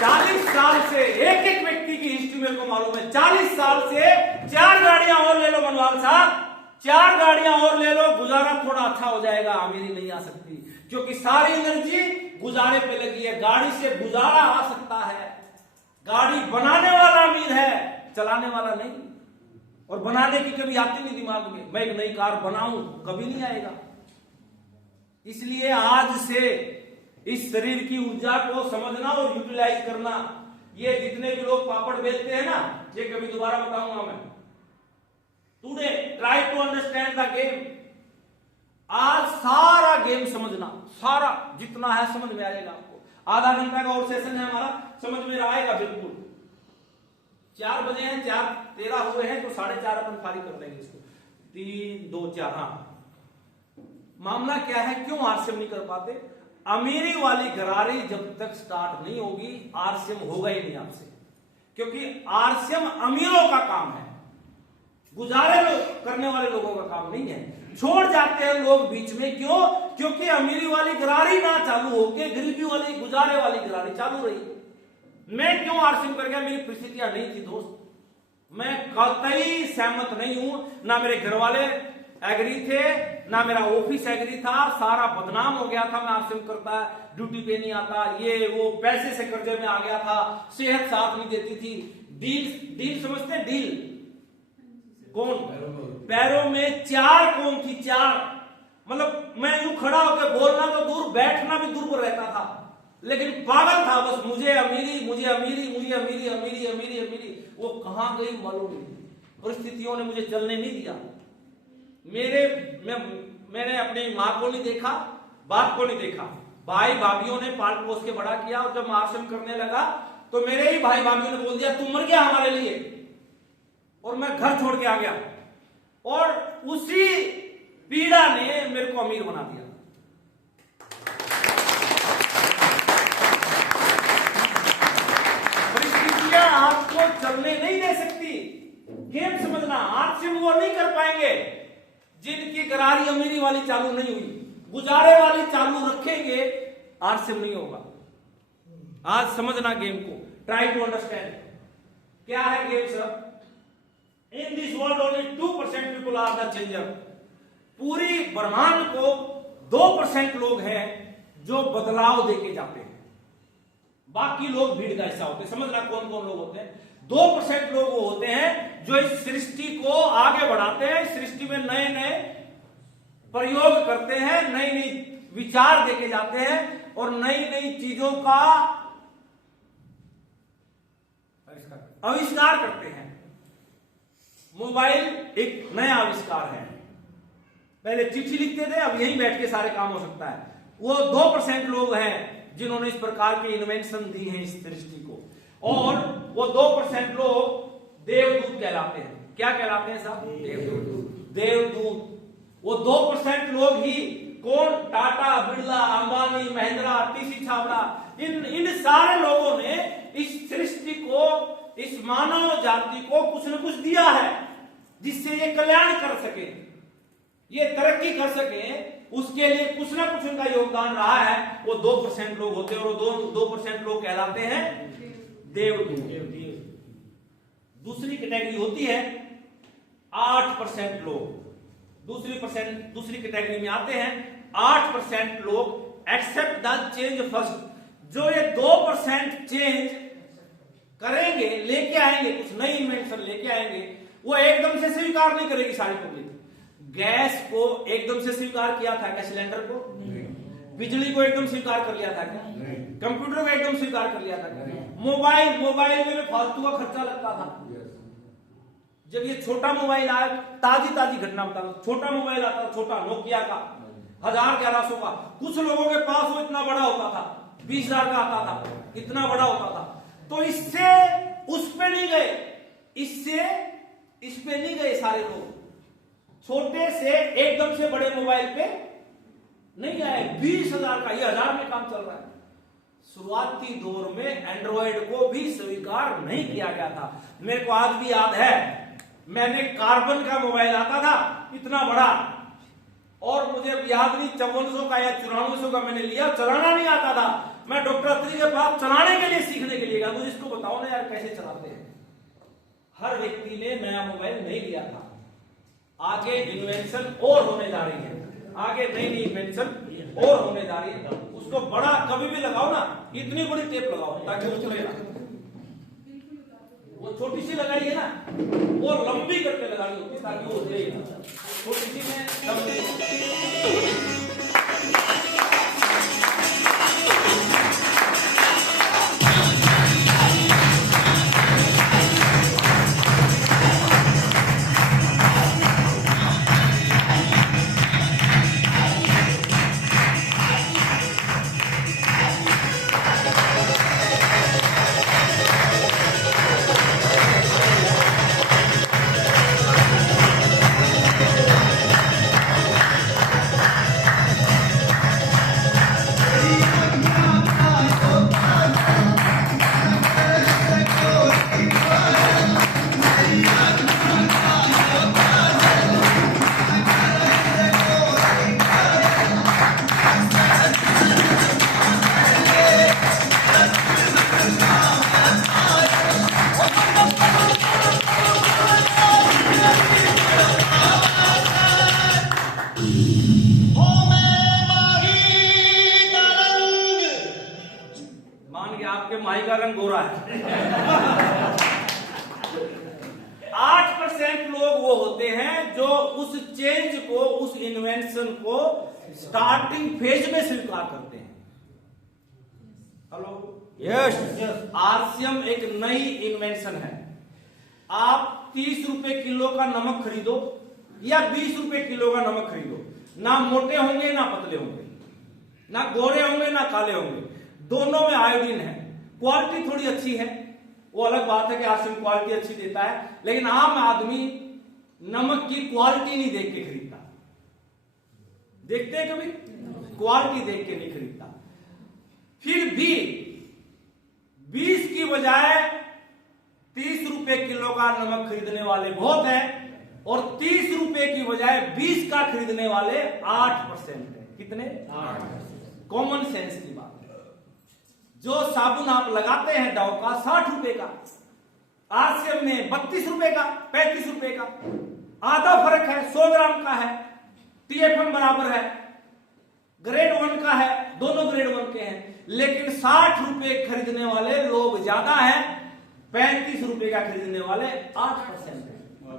40 साल से एक एक व्यक्ति की हिस्ट्री मेरे को मालूम है। 40 साल से 4 गाड़ियां और ले लो मनवाल साहब, 4 गाड़ियां और ले लो, गुजारा थोड़ा अच्छा हो जाएगा, अमीरी नहीं आ सकती, क्योंकि सारी एनर्जी गुजारे पे लगी है। गाड़ी से गुजारा आ सकता है, गाड़ी बनाने वाला अमीर है, चलाने वाला नहीं। और बनाने की कभी आती नहीं दिमाग में, मैं एक नई कार बनाऊं, कभी नहीं आएगा। इसलिए आज से इस शरीर की ऊर्जा को समझना और यूटिलाइज करना। ये जितने भी लोग पापड़ बेचते हैं ना, ये कभी दोबारा बताऊंगा मैं। Today try to understand the game. आज सारा गेम समझना, सारा जितना है समझ में आएगा आपको। आधा घंटा का और सेशन है हमारा, समझ में आएगा बिल्कुल। 4 बजे हैं, 4:13 हुए हैं, तो 4:30 अपन खाली कर देंगे इसको। 3, 2, 4। हाँ, मामला क्या है, क्यों आरसीएम नहीं कर पाते? अमीरी वाली गरारी जब तक स्टार्ट नहीं होगी, आरसीएम होगा ही नहीं आपसे। क्योंकि आरसीएम अमीरों का काम है, गुजारे करने वाले लोगों का काम नहीं है। छोड़ जाते हैं लोग बीच में, क्यों? क्योंकि अमीरी वाली गरारी ना चालू होके गरीबी वाली, गुजारे वाली गरारी चालू रही। मैं क्यों आरसीएम कर गया? मेरी परिस्थितियां नहीं थी दोस्त, मैं कतई सहमत नहीं हूं। ना मेरे घर वाले एग्री थे, ना मेरा ऑफिस एग्री था, सारा बदनाम हो गया था। मैं आरसीएम करता, ड्यूटी पे नहीं आता, ये वो, पैसे से कर्जे में आ गया था, सेहत साथ नहीं देती थी। डील समझते हैं? डील कौन? पैरों में 4 कौन थी? 4। मतलब मैं यूं खड़ा होकर बोलना तो दूर, बैठना भी दूर पर रहता था, लेकिन पागल था बस। मुझे अमीरी, मुझे अमीरी, मुझे अमीरी, अमीरी, अमीरी, अमीरी। वो कहां गई मालूम नहीं। परिस्थितियों ने मुझे चलने नहीं दिया। मैंने अपनी माँ को नहीं देखा, बाप को नहीं देखा, भाई भाभीियों ने पाल पोस के बड़ा किया। और जब मैं आरसीएम करने लगा तो मेरे ही भाई भाभीियों ने बोल दिया तू मर गया हमारे लिए, और मैं घर छोड़ के आ गया। और उसी पीड़ा ने मेरे को अमीर बना दिया। परिस्थितियां आपको चलने नहीं दे सकती। गेम समझना, आरसीएम वो नहीं कर पाएंगे जिनकी गरारी अमीरी वाली चालू नहीं हुई। गुजारे वाली चालू रखेंगे, आरसीएम नहीं होगा। आज समझना गेम को, ट्राई टू अंडरस्टैंड। क्या है game sir? In this world only 2% people are the changer. पूरी ब्रह्मांड को 2% लोग हैं जो बदलाव देके जाते हैं, बाकी लोग भीड़ का हिस्सा होते हैं। समझना कौन कौन लोग होते हैं? 2% लोग वो होते हैं जो इस सृष्टि को आगे बढ़ाते हैं, इस सृष्टि में नए नए प्रयोग करते हैं, नई नई विचार देके जाते हैं और नई नई चीजों का आविष्कार करते हैं। मोबाइल एक नया आविष्कार है। पहले चिट्ठी लिखते थे, अब यहीं बैठ के सारे काम हो सकता है। वो 2% लोग हैं जिन्होंने इस प्रकार के इन्वेंशन दी है इस सृष्टि को। और वो 2% लोग देवदूत कहलाते हैं। क्या कहलाते हैं साहब? देवदूत। देवदूत। वो 2% लोग ही, कौन? टाटा, बिरला, अंबानी, महिंद्रा, टीसी छाबड़ा, इन सारे लोगों ने इस सृष्टि को, इस मानव जाति को कुछ न कुछ दिया है। जिससे ये कल्याण कर सके, ये तरक्की कर सके, उसके लिए कुछ ना कुछ उनका योगदान रहा है। वो 2% लोग होते हैं और 2% लोग कहलाते हैं देवदूत। दूसरी कैटेगरी होती है 8% लोग। दूसरी कैटेगरी में आते हैं 8% लोग एक्सेप्ट द चेंज फर्स्ट। जो ये 2% चेंज करेंगे, लेके आएंगे, कुछ नई इन्वेंशन लेके आएंगे, वो एकदम से स्वीकार नहीं करेगी सारी पब्लिक। गैस को एकदम से स्वीकार किया था क्या? सिलेंडर को? बिजली को एकदम स्वीकार कर लिया था क्या? कंप्यूटर को एकदम स्वीकार कर लिया था क्या? मोबाइल में फालतू का खर्चा लगता था। जब ये छोटा मोबाइल आया, ताजी घटना बता दो, छोटा मोबाइल आता था, छोटा नोकिया का 1000-1100 का, कुछ लोगों के पास वो इतना बड़ा होता था, 20,000 का आता था, इतना बड़ा होता था। तो इससे उस पे नहीं गए, इससे इस पे नहीं गए सारे लोग। छोटे से एकदम से बड़े मोबाइल पे नहीं आए। 20,000 का, ये 1000 में काम चल रहा है। शुरुआती दौर में एंड्रॉइड को भी स्वीकार नहीं किया गया था। मेरे को आज भी याद है, मैंने कार्बन का मोबाइल आता था इतना बड़ा, और मुझे याद नहीं 5400 का या 9400 का मैंने लिया, चलाना नहीं आता था। मैं डॉक्टर अत्री के पास चलाने के लिए, सीखने के लिए गया, मुझे इसको बताओ ना यार कैसे चलाते हैं। हर व्यक्ति ने नया मोबाइल नहीं लिया था। आगे इन्वेंशन और होने जा रही है, आगे नई इन्वेंशन और होने जा रही है। उसको बड़ा कभी भी लगाओ ना, इतनी बड़ी टेप लगाओ ताकि वो चलेगा। वो छोटी सी लगाई है ना, वो लंबी करके लगानी होती है ताकि वो चलेगा। छोटी सी में लंबी। माई का रंग गोरा है। 8% लोग वो होते हैं जो उस चेंज को, उस इन्वेंशन को स्टार्टिंग फेज में स्वीकार करते हैं। Hello, yes. आरसीएम एक नई इन्वेंशन है। आप 30 रुपए किलो का नमक खरीदो या 20 रुपए किलो का नमक खरीदो, ना मोटे होंगे ना पतले होंगे, ना गोरे होंगे ना काले होंगे, दोनों में आयोडीन है। क्वालिटी थोड़ी अच्छी है, वो अलग बात है कि आरसीएम क्वालिटी अच्छी देता है, लेकिन आम आदमी नमक की क्वालिटी नहीं देख के खरीदता। देखते हैं कभी? क्वालिटी देख के नहीं खरीदता। फिर भी 20 की बजाय 30 रुपए किलो का नमक खरीदने वाले बहुत है, और 30 रुपए की बजाय 20 का खरीदने वाले 8% है। कितने? 8%। कॉमन सेंस की बात है। जो साबुन आप लगाते हैं डव का 60 रुपए का, आरसीएम में 32 रुपए का, 35 रुपए का, आधा फर्क है। 100 ग्राम का है, टीएफएम बराबर है, ग्रेड 1 का है, दोनों ग्रेड 1 के हैं, लेकिन 60 रुपए खरीदने वाले लोग ज्यादा हैं, 35 रुपए का खरीदने वाले 8% है।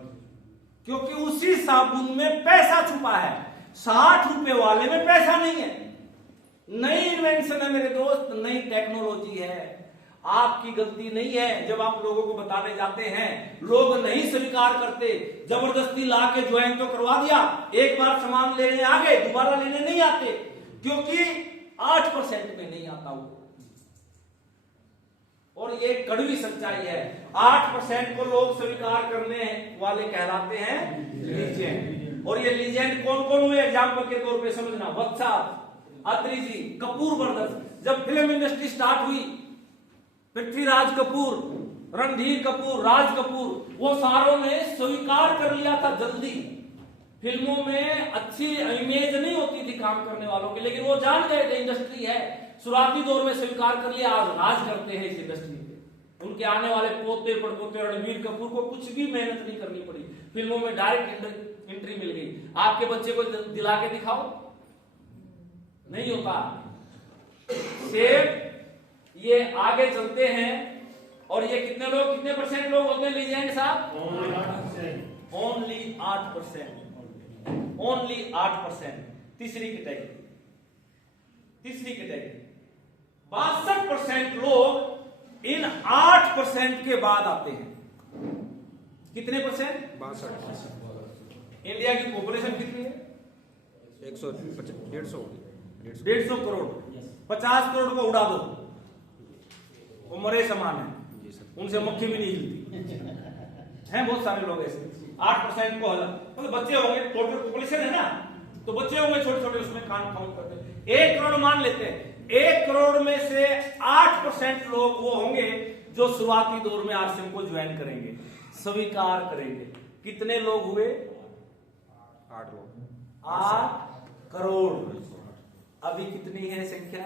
क्योंकि उसी साबुन में पैसा छुपा है, 60 रुपए वाले में पैसा नहीं है। नई इन्वेंशन है मेरे दोस्त, नई टेक्नोलॉजी है। आपकी गलती नहीं है। जब आप लोगों को बताने जाते हैं, लोग नहीं स्वीकार करते, जबरदस्ती ला के ज्वाइन तो करवा दिया, एक बार सामान लेने आ गए, दोबारा लेने नहीं आते, क्योंकि 8% में नहीं आता वो। और ये कड़वी सच्चाई है। 8% को लोग स्वीकार करने वाले कहलाते हैं लीजेंड। और ये लीजेंड कौन कौन हुए? एग्जाम्पल के तौर पे समझना, वत्सा, अत्री जी, कपूर ब्रदर्स। जब फिल्म इंडस्ट्री स्टार्ट हुई, पृथ्वीराज कपूर, रणधीर कपूर, राज कपूर, वो सारों ने स्वीकार कर लिया था जल्दी। फिल्मों में अच्छी इमेज नहीं होती थी काम करने वालों की, लेकिन वो जान गए थे इंडस्ट्री है, शुरुआती दौर में स्वीकार कर लिया, आज राज करते हैं इस इंडस्ट्री पे। उनके आने वाले पोते पड़पोते रणबीर कपूर को कुछ भी मेहनत नहीं करनी पड़ी, फिल्मों में डायरेक्ट एंट्री मिल गई। आपके बच्चे को दिला के दिखाओ, नहीं होता। सेम ये आगे चलते हैं, और ये कितने परसेंट लोग होते हैं लीजेंड साहब? ओनली 8%। ओनली 8%। तीसरी कैटेगरी 62% लोग इन 8% के बाद आते हैं। कितने परसेंट? 62%। इंडिया की पॉपुलेशन कितनी है? 150 करोड़। 50 करोड़ को उड़ा दो, वो मरे समान है, उनसे मक्खी भी नहीं हिलती। हैं बहुत सारे लोग ऐसे। 8% को अलग, मतलब बच्चे होंगे, टोटल पॉपुलेशन है ना, तो बच्चे होंगे छोटे छोटे, उसमें काउंट करते हैं। 1 करोड़ मान लेते हैं, 1 करोड़ में से 8% लोग वो होंगे जो शुरुआती दौर में आरसीएम को ज्वाइन करेंगे, स्वीकार करेंगे। कितने लोग हुए? 8 लोग। 8 करोड़। अभी कितनी है संख्या?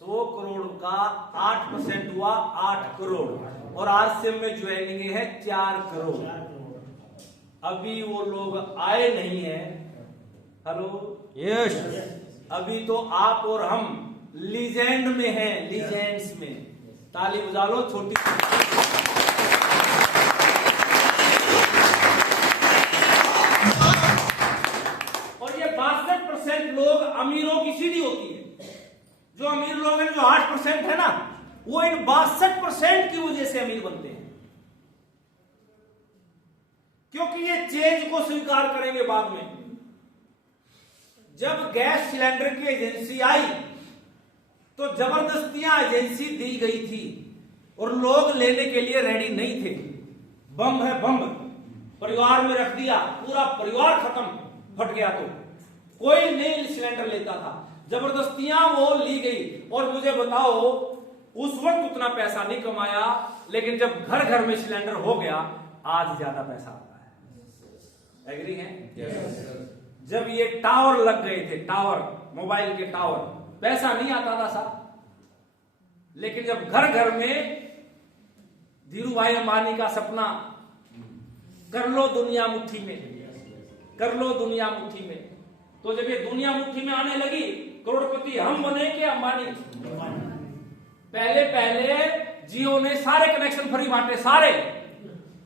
100 करोड़ का 8% हुआ 8 करोड़, और आरसीएम में ज्वाइनिंग है 4 करोड़। अभी वो लोग आए नहीं है। Hello, yes. अभी तो आप और हम लीजेंड में हैं, लीजेंड्स में। ताली बजा लो छोटी। और ये 62% लोग अमीरों की सीढ़ी होती है। जो अमीर लोग हैं, जो 8% है ना, वो इन 62% की वजह से अमीर बनते हैं, क्योंकि ये चेंज को स्वीकार करेंगे बाद में। जब गैस सिलेंडर की एजेंसी आई तो जबरदस्तियां एजेंसी दी गई थी और लोग लेने के लिए रेडी नहीं थे। बम है बम, परिवार में रख दिया, पूरा परिवार खत्म, फट गया तो कोई नहीं सिलेंडर लेता था। जबरदस्तियां वो ली गई। और मुझे बताओ, उस वक्त उतना पैसा नहीं कमाया, लेकिन जब घर घर में सिलेंडर हो गया, आज ज्यादा पैसा आता है। एग्री हैं? जब ये टावर लग गए थे, टावर, मोबाइल के टावर, पैसा नहीं आता था साहब, लेकिन जब घर घर में धीरू भाई अंबानी का सपना, कर लो दुनिया मुट्ठी में, कर लो दुनिया मुट्ठी में, तो जब ये दुनिया मुट्ठी में आने लगी, करोड़पति हम बने के अंबानी। पहले जियो ने सारे कनेक्शन फ्री बांटे, सारे,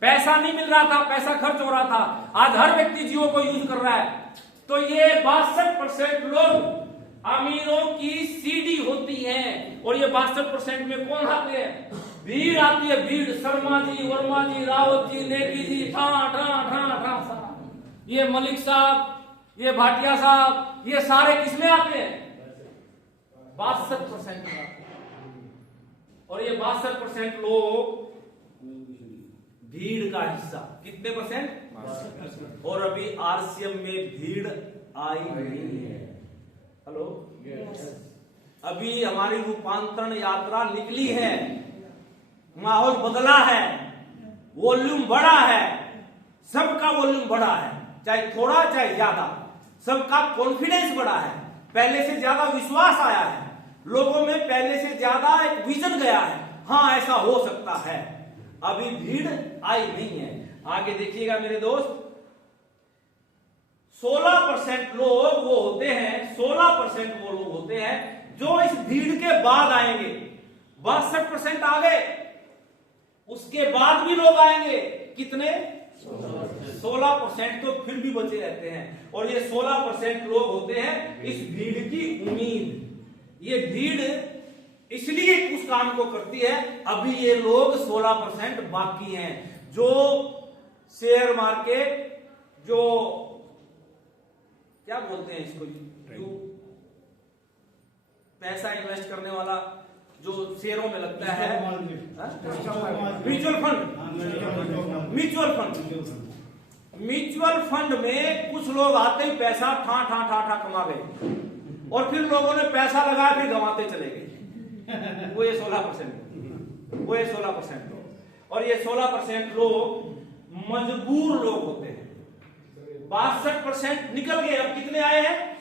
पैसा नहीं मिल रहा था, पैसा खर्च हो रहा था। आज हर व्यक्ति जियो को यूज कर रहा है। तो ये 62% लोग अमीरों की सीडी होती हैं। और ये 62% में कौन आते हैं? भीड़ आती है, भीड़। शर्मा जी, वर्मा जी, रावत जी, नेगी जी, ठा ठा ठा ठा साहब, ये मलिक साहब, ये भाटिया साहब, ये सारे किसमें आते हैं? 62% में आते हैं। और ये 62% लोग भीड़ का हिस्सा। कितने परसेंट? और अभी आरसीएम में भीड़ आई नहीं है। हेलो, अभी हमारी रूपांतरण यात्रा निकली है, माहौल बदला है, वॉल्यूम बढ़ा है, सबका वॉल्यूम बढ़ा है, चाहे थोड़ा चाहे ज्यादा, सबका कॉन्फिडेंस बढ़ा है, पहले से ज्यादा विश्वास आया है, लोगों में पहले से ज्यादा एक विजन गया है, हाँ ऐसा हो सकता है। अभी भीड़ आई नहीं है। आगे देखिएगा मेरे दोस्त, 16% लोग वो होते हैं, 16% वो लोग होते हैं जो इस भीड़ के बाद आएंगे। 62% आ गए, उसके बाद भी लोग आएंगे। कितने? 16% तो फिर भी बचे रहते हैं। और ये 16% लोग होते हैं इस भीड़ की उम्मीद। ये भीड़ इसलिए उस काम को करती है। अभी ये लोग 16% बाकी हैं जो शेयर मार्केट, जो क्या बोलते हैं इसको, जो पैसा इन्वेस्ट करने वाला, जो शेयरों में लगता है, म्यूचुअल फंड। म्यूचुअल फंड में कुछ लोग आते ही पैसा ठा ठा ठा ठा कमा गए, और फिर लोगों ने पैसा लगाया, फिर गंवाते चले गए। वो ये 16%, वो ये 16% लोग, और ये 16% लोग मजबूर लोग होते हैं। 62% निकल गए, अब कितने आए हैं?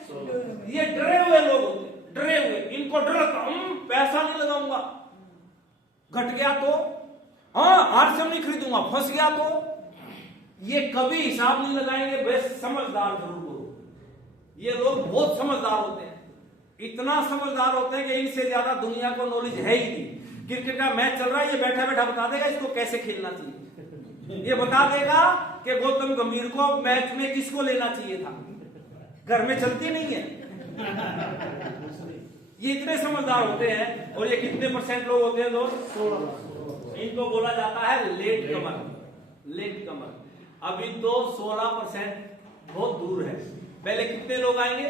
ये डरे हुए लोग होते हैं, डरे हुए, इनको डर लगता, पैसा नहीं लगाऊंगा, घट गया तो, हाँ आरसीएम नहीं खरीदूंगा, फंस गया तो। ये कभी हिसाब नहीं लगाएंगे, बस समझदार जरूर हो। ये लोग बहुत समझदार होते हैं, इतना समझदार होते हैं कि इनसे ज्यादा दुनिया को नॉलेज है ही नहीं। क्रिकेट का मैच चल रहा है, ये बैठा बैठा बता देगा इसको कैसे खेलना चाहिए, ये बता देगा कि गौतम गंभीर को मैच में किसको लेना चाहिए था, घर में चलती नहीं है। ये इतने समझदार होते हैं। और ये कितने % लोग होते हैं दोस्त? 16%। इनको बोला जाता है लेट कमर, लेट कमर। अभी तो 16% बहुत दूर है, पहले कितने लोग आएंगे?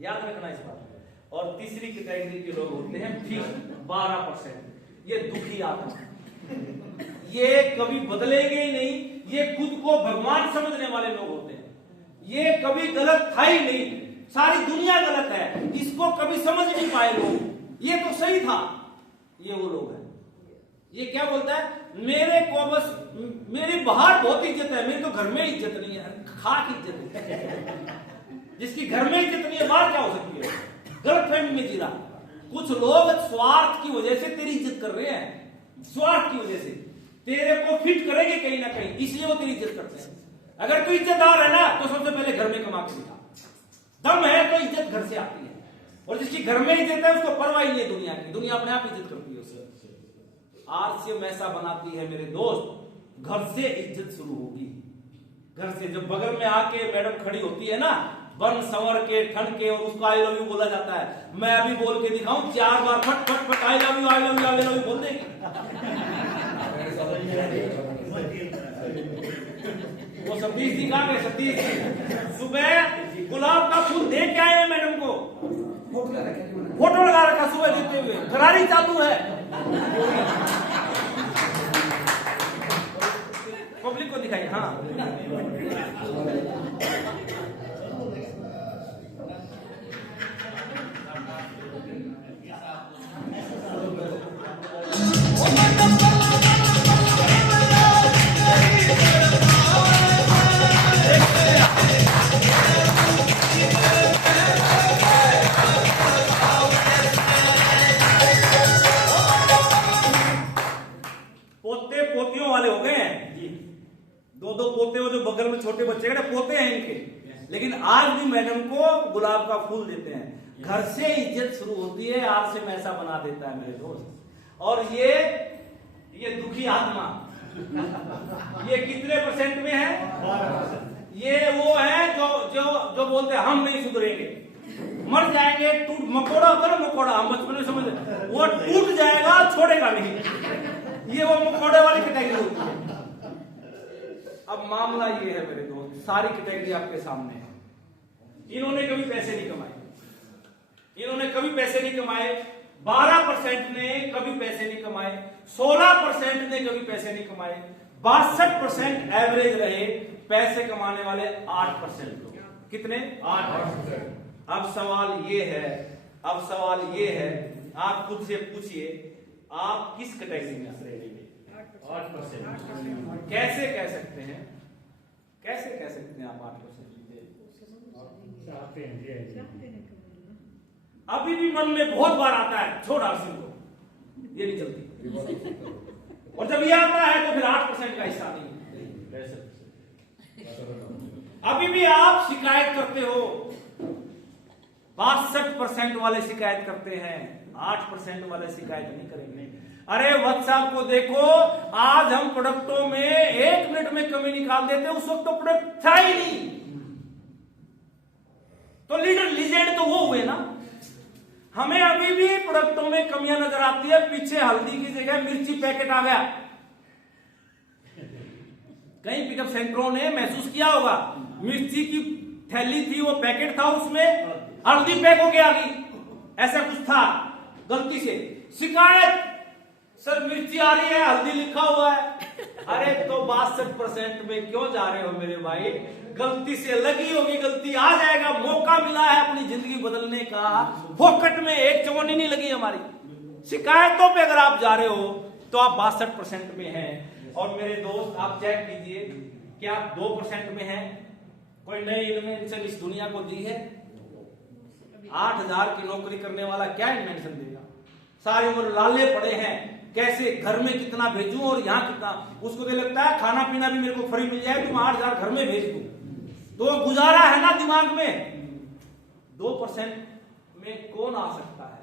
याद रखना इस बात। और तीसरी कैटेगरी के लोग होते हैं फिक्स 12%। ये दुखी आत्मा, ये कभी बदलेंगे ही नहीं, ये खुद को भगवान समझने वाले लोग होते हैं। ये कभी गलत था ही नहीं, सारी दुनिया गलत है, इसको कभी समझ नहीं पाए लोग, ये तो सही था। ये वो लोग हैं। ये क्या बोलता है? मेरे को बस, मेरी बाहर बहुत इज्जत है, मेरी तो घर में इज्जत नहीं है। खाक इज्जत है। जिसकी घर में इज्जत नहीं है, बाहर क्या हो सकती है? गलत फहमी में जी रहा। कुछ लोग स्वार्थ की वजह से तेरी इज्जत कर रहे हैं, स्वार्थ की वजह से तेरे को फिट करेंगे कहीं ना कहीं, इसलिए वो तेरी इज्जत करते हैं। अगर तू इज्जतदार है ना, तो सबसे पहले घर में कमा के दिखा। दम है तो इज्जत घर से आती है, और जिसकी घर में इज्जत है उसको परवाह ही नहीं है दुनिया की, दुनिया अपने आप इज्जत करती है उसे। आरसीएम ऐसा बनाती है मेरे दोस्त, घर से इज्जत शुरू होगी। घर से जब बगल में आके मैडम खड़ी होती है ना, बन संवर के ठंड के, और उसको आई लव यू बोला जाता है। मैं अभी बोल के दिखाऊं 4 बार, फट फट फट, आई love you I love you I love you बोल देगी। वो सतीश जी कहाँ गए? सतीश जी सुबह गुलाब का फूल दे के आए हैं मैडम को, फोटो लगा रखा सुबह देते हुए, गरारी चालू है। पब्लिक को दिखाई। हाँ, पोते पोतियों वाले हो गए हैं जी। 2-2 पोते हो, जो बगल में छोटे बच्चे हैं पोते हैं इनके, लेकिन आज भी मैडम को गुलाब का फूल देते हैं। घर से इज्जत शुरू होती है, आज से ऐसा बना देता है मेरे दोस्त। और ये दुखी आत्मा, ये कितने % में है? 12%। ये वो है जो जो जो बोलते हैं हम नहीं सुधरेंगे, मर जाएंगे, टूट मकोड़ा होता है ना, मकोड़ा हम बचपन में समझ, वो टूट जाएगा, छोड़ेगा नहीं। ये वो मकोड़े वाली कैटेगरी होती है। अब मामला ये है मेरे दोस्त, सारी कैटेगरी आपके सामने है। इन्होंने कभी पैसे नहीं कमाए, इन्होंने कभी पैसे नहीं कमाए। 12% ने कभी पैसे नहीं कमाए, 16% ने कभी पैसे नहीं कमाए, 62% एवरेज रहे। पैसे कमाने वाले 8% लोग। कितने? 8%। अब सवाल ये है, आप खुद से पूछिए, आप किस कैटेगरी में रहेंगे? 8%। कैसे कह सकते हैं आप 8%? अभी भी मन में बहुत बार आता है छोड़ आरसीएम को, ये नहीं चलती। और जब ये आता है तो फिर 8% का हिस्सा नहीं। अभी भी आप शिकायत करते हो, 62% वाले शिकायत करते हैं, 8% वाले शिकायत नहीं करेंगे। अरे व्हाट्सएप को देखो, आज हम प्रोडक्टों में 1 मिनट में कमी निकाल देते, उस वक्त तो प्रोडक्ट था ही नहीं। तो लीडर लीजेंड तो वो हुए ना। हमें अभी भी प्रोडक्टों में कमियां नजर आती है। पीछे हल्दी की जगह मिर्ची पैकेट आ गया। कई पिकअप सेंटरों ने महसूस किया होगा, मिर्ची की थैली थी, वो पैकेट था, उसमें हल्दी पैक होके आ गई, ऐसा कुछ था गलती से। शिकायत, सर मिर्ची आ रही है, हल्दी लिखा हुआ है। अरे तो 62% में क्यों जा रहे हो मेरे भाई? गलती से लगी होगी, गलती आ जाएगा, मौका मिला है अपनी जिंदगी बदलने का, फोकट में एक चवन्नी नहीं लगी हमारी। शिकायतों पे अगर आप जा रहे हो तो आप 62% में हैं। और मेरे दोस्त आप चेक कीजिए कि आप 2% में हैं। कोई नई इन्वेंशन इस दुनिया को दी है? 8,000 की नौकरी करने वाला क्या इन्वेंशन देगा? सारी उम्र लाले पड़े हैं, कैसे घर में कितना भेजूं और यहाँ कितना, उसको तो लगता है खाना पीना भी मेरे को फ्री मिल जाए तो मैं 8,000 घर में भेज दूं, तो गुजारा है ना दिमाग में। 2% में कौन आ सकता है?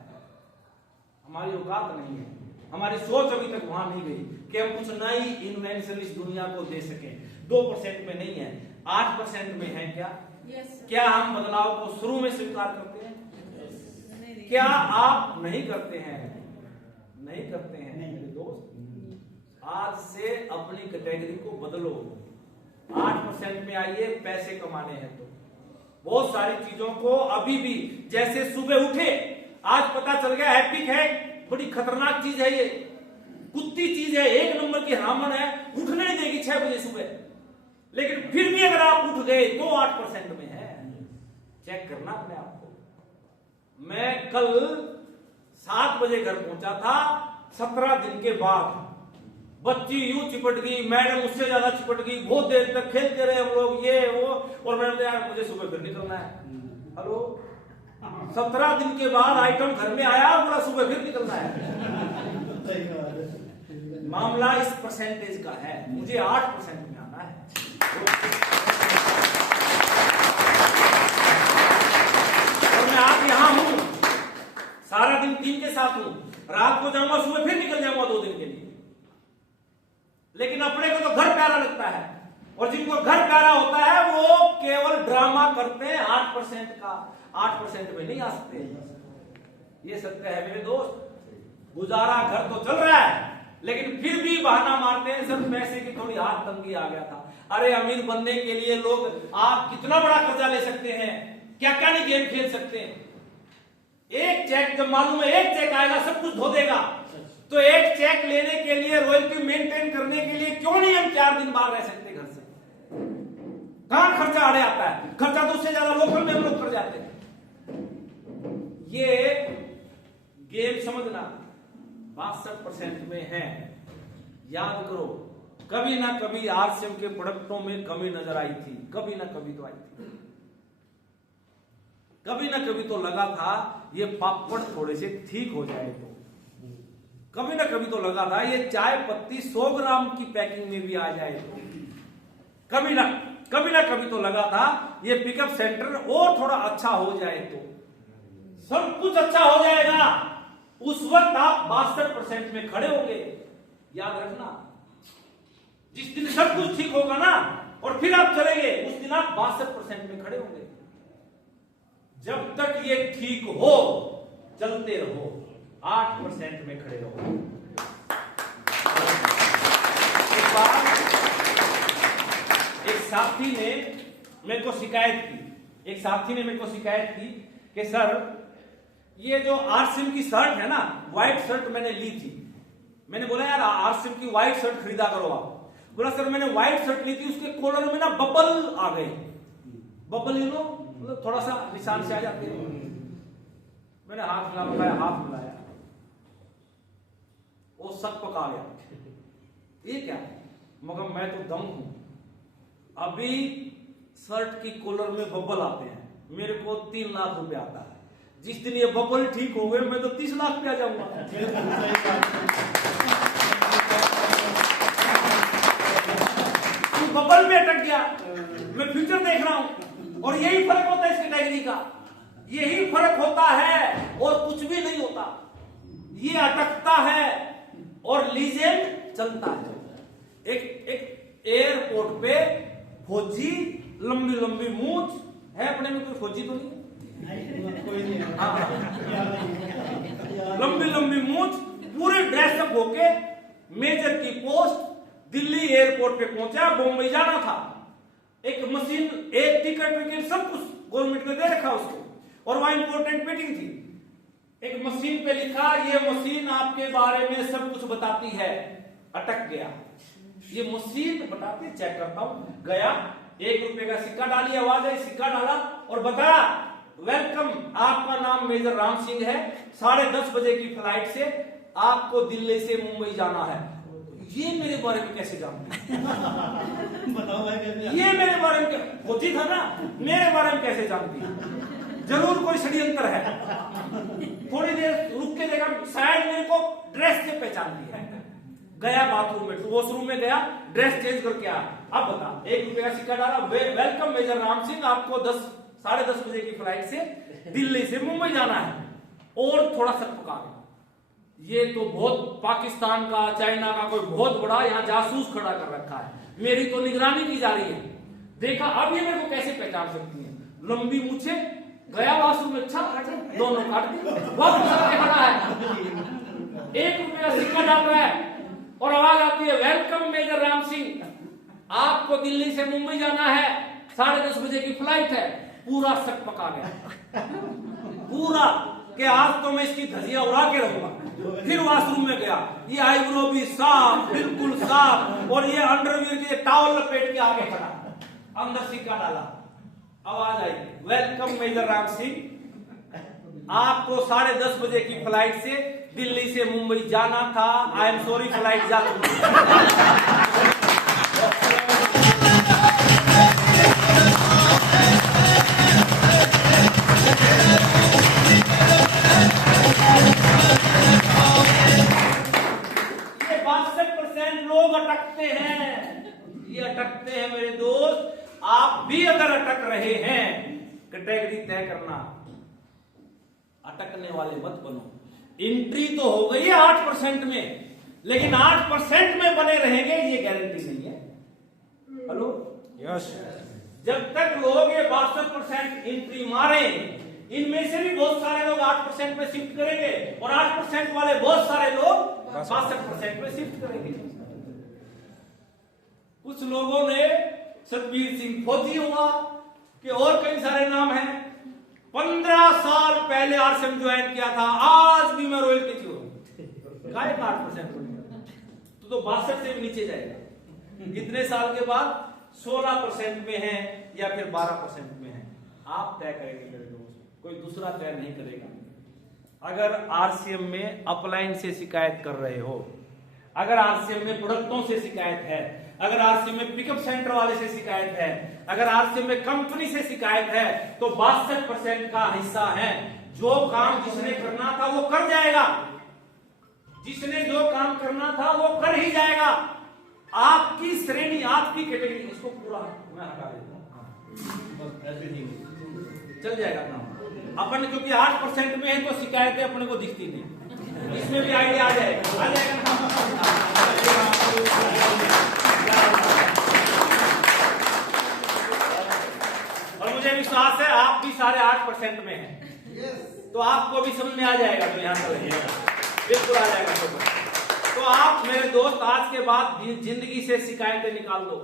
हमारी औकात नहीं है, हमारी सोच अभी तक वहां नहीं गई कि हम कुछ नई इन्वेंशन इस दुनिया को दे सकें। 2% में नहीं है, 8% में है क्या? क्या हम बदलाव को शुरू में स्वीकार करते हैं? क्या आप नहीं करते हैं? नहीं करते हैं मेरे दोस्त। आज से अपनी कैटेगरी को बदलो, 8% में आइए। पैसे कमाने हैं तो बहुत सारी चीजों को अभी भी, जैसे सुबह उठे, आज पता चल गया हैप्पी है बड़ी खतरनाक चीज है, ये कुत्ती चीज है, 1 नंबर की हामन है, उठने नहीं देगी 6 बजे सुबह। लेकिन फिर भी अगर आप उठ गए तो 8% में है। चेक करना अपने आप को। मैं कल 7 बजे घर पहुंचा था, 17 दिन के बाद। बच्ची यूं चिपट गई, मैडम उससे ज्यादा चिपट गई, बहुत देर तक खेलते रहे हम लोग, ये वो, और मैंने यार मुझे सुबह फिर निकलना है। हेलो, 17 दिन के बाद आइटम घर में आया, बोला सुबह फिर निकलना है। मामला इस परसेंटेज का है, मुझे 8% में आना है। और मैं आज यहां हूं, सारा दिन टीम के साथ हूं, रात को जाऊंगा, सुबह फिर निकल जाऊंगा 2 दिन के लिए। लेकिन अपने को तो घर प्यारा लगता है, और जिनको घर प्यारा होता है वो केवल ड्रामा करते हैं 8% का। 8% में नहीं आ सकते, ये सत्य है मेरे दोस्त। गुजारा घर तो चल रहा है, लेकिन फिर भी बहाना मारते हैं, सर पैसे की थोड़ी हाथ तंगी आ गया था। अरे अमीर बनने के लिए लोग आप कितना बड़ा कर्जा ले सकते हैं, क्या क्या नहीं गेम खेल सकते हैं। एक चेक, जब मालूम है एक चेक आएगा सब कुछ धो देगा, तो एक चेक लेने के लिए, रॉयल्टी मेंटेन करने के लिए क्यों नहीं हम 4 दिन बाहर रह सकते घर से? कहां खर्चा आड़े आता है? खर्चा तो उससे ज्यादा लोकल में हम लोग कर जाते हैं। ये गेम समझना 62% में है। याद करो, कभी ना कभी आरसीएम के प्रोडक्टों में कमी नजर आई थी, कभी ना कभी तो आई थी, कभी ना कभी तो लगा था ये पापड़ थोड़े से ठीक हो जाए, तो कभी ना कभी तो लगा था ये चाय पत्ती 100 ग्राम की पैकिंग में भी आ जाए, तो कभी ना कभी तो लगा था ये पिकअप सेंटर और थोड़ा अच्छा हो जाए, तो सब कुछ अच्छा हो जाएगा। उस वक्त आप 62% में खड़े होंगे। याद रखना, जिस दिन सब कुछ ठीक होगा ना और फिर आप चलेंगे, उस दिन आप 62% में खड़े होंगे। जब तक ये ठीक हो चलते रहो, 8% में खड़े रहो। एक बार एक साथी ने मेरे को शिकायत की कि सर ये जो आरसीएम की शर्ट है ना, व्हाइट शर्ट मैंने ली थी। मैंने बोला यार आरसीएम की व्हाइट शर्ट खरीदा करो आप। बोला सर मैंने व्हाइट शर्ट ली थी, उसके कॉलर में ना बबल आ गए। बबल यू नो, मतलब थोड़ा सा निशान से आ जाते हैं। मैंने हाथ मिलाया, वो सक पका गया। ये क्या? मगर मैं तो दम हूं, अभी शर्ट की कॉलर में बबल आते हैं, मेरे को 3 लाख रुपए आता है। जिस दिन ये बबल ठीक हो गए मैं तो 30 लाख पे आ जाऊंगा। बबल में अटक गया, मैं फ्यूचर देख रहा हूं। और यही फर्क होता है इस कैटेगरी का, यही फर्क होता है और कुछ भी नहीं होता। ये अटकता है और लीजेंड चलता है। एक एयरपोर्ट पे फौजी, लंबी लंबी मूंछ है, अपने में कोई फौजी तो नहीं, लंबी लंबी मूंछ, पूरे ड्रेसअप होके मेजर की पोस्ट, दिल्ली एयरपोर्ट पे पहुंचा। बॉम्बे जाना था, एक मशीन, एक टिकट सब कुछ गवर्नमेंट ने दे रखा उसको, और वहां इंपॉर्टेंट मीटिंग थी। एक मशीन पे लिखा ये मशीन आपके बारे में सब कुछ बताती है। अटक गया, ये मशीन बताती, चेक करता हूं, गया ₹1 का सिक्का डाली, आवाज आई, सिक्का डाला और बताया वेलकम, आपका नाम मेजर राम सिंह है, 10:30 बजे की फ्लाइट से आपको दिल्ली से मुंबई जाना है। ये मेरे बारे में कैसे जानती बताओ भाई कैसे? ये मेरे बारे में होती था ना, मेरे बारे में कैसे जानती? जरूर कोई षड्यंत्र है। थोड़ी देर रुक के देखा, शायद मेरे को ड्रेस से पहचान लिया है। गया बाथरूम में, वॉशरूम में गया, ड्रेस चेंज करके आया। अब बता, ₹1 का सिक्का डाला, वेलकम मेजर राम सिंह, आपको 10:30 बजे की फ्लाइट से दिल्ली से मुंबई जाना है। और थोड़ा सा पका गया, ये तो बहुत पाकिस्तान का, चाइना का कोई बहुत बड़ा यहाँ जासूस खड़ा कर रखा है, मेरी तो निगरानी की जा रही है। देखा अब ये मेरे को कैसे पहचान सकती है? लंबी मूछे, गया वॉशरूम में, अच्छा दोनों काट दी, बहुत खड़ा है, ₹1 का सिक्का डाल रहा है और आवाज आती है वेलकम मेजर राम सिंह, आपको दिल्ली से मुंबई जाना है, 10:30 बजे की फ्लाइट है। पूरा शक पका गया, पूरा कि आज तो मैं इसकी धजिया उड़ा के रहूंगा। फिर वॉशरूम में गया, ये आईब्रो भी साफ, बिल्कुल साफ, और ये अंडरवियर के टॉवल लपेट के आगे खड़ा, अंदर सिक्का डाला, आवाज आई वेलकम मेजर राम सिंह, आपको 10:30 बजे की फ्लाइट से दिल्ली से मुंबई जाना था, आई एम सॉरी फ्लाइट जा चुकी है। ये 62% लोग अटकते हैं, ये अटकते हैं मेरे दोस्त। आप भी अगर अटक रहे हैं, कैटेगरी तय करना, अटकने वाले मत बनो। एंट्री तो हो गई है 8% में, लेकिन 8% में बने रहेंगे ये गारंटी नहीं है। हेलो, यस, जब तक लोग ये 62% एंट्री मारे, इनमें से भी बहुत सारे लोग 8% में शिफ्ट करेंगे और 8% वाले बहुत सारे लोग 62% में शिफ्ट करेंगे। कुछ लोगों ने सतबीर सिंह फौजी हुआ कि और कई सारे नाम हैं, 15 साल पहले आरसीएम ज्वाइन किया था, आज भी मैं रॉयल्टी थी, 8% तो 62 से भी नीचे जाएगा। इतने साल के बाद 16% में है या फिर 12% में है, आप तय करेंगे मेरे दोस्त, कोई दूसरा तय नहीं करेगा। अगर आरसीएम में अपलाइन से शिकायत कर रहे हो, अगर आरसीएम में प्रोडक्टों से शिकायत है, अगर आरसीएम में पिकअप सेंटर वाले से शिकायत है, अगर आरसीएम में कंपनी से शिकायत है, तो 62% का हिस्सा है। जो काम जिसने करना था वो कर जाएगा, जिसने जो काम करना था वो कर ही जाएगा। आपकी श्रेणी, आपकी कैटेगरी, इसको पूरा मैं हटा देता हूं, चल जाएगा काम अपन, क्योंकि 8% में है तो शिकायतें अपने को दिखती नहीं, इसमें भी आइडिया आ जाएगा, और मुझे विश्वास है आप भी सारे 8% में हैं, तो आपको भी समझ में आ जाएगा, तो यहां से बिल्कुल आ जाएगा। तो आप मेरे दोस्त आज के बाद जिंदगी से शिकायतें निकाल दो,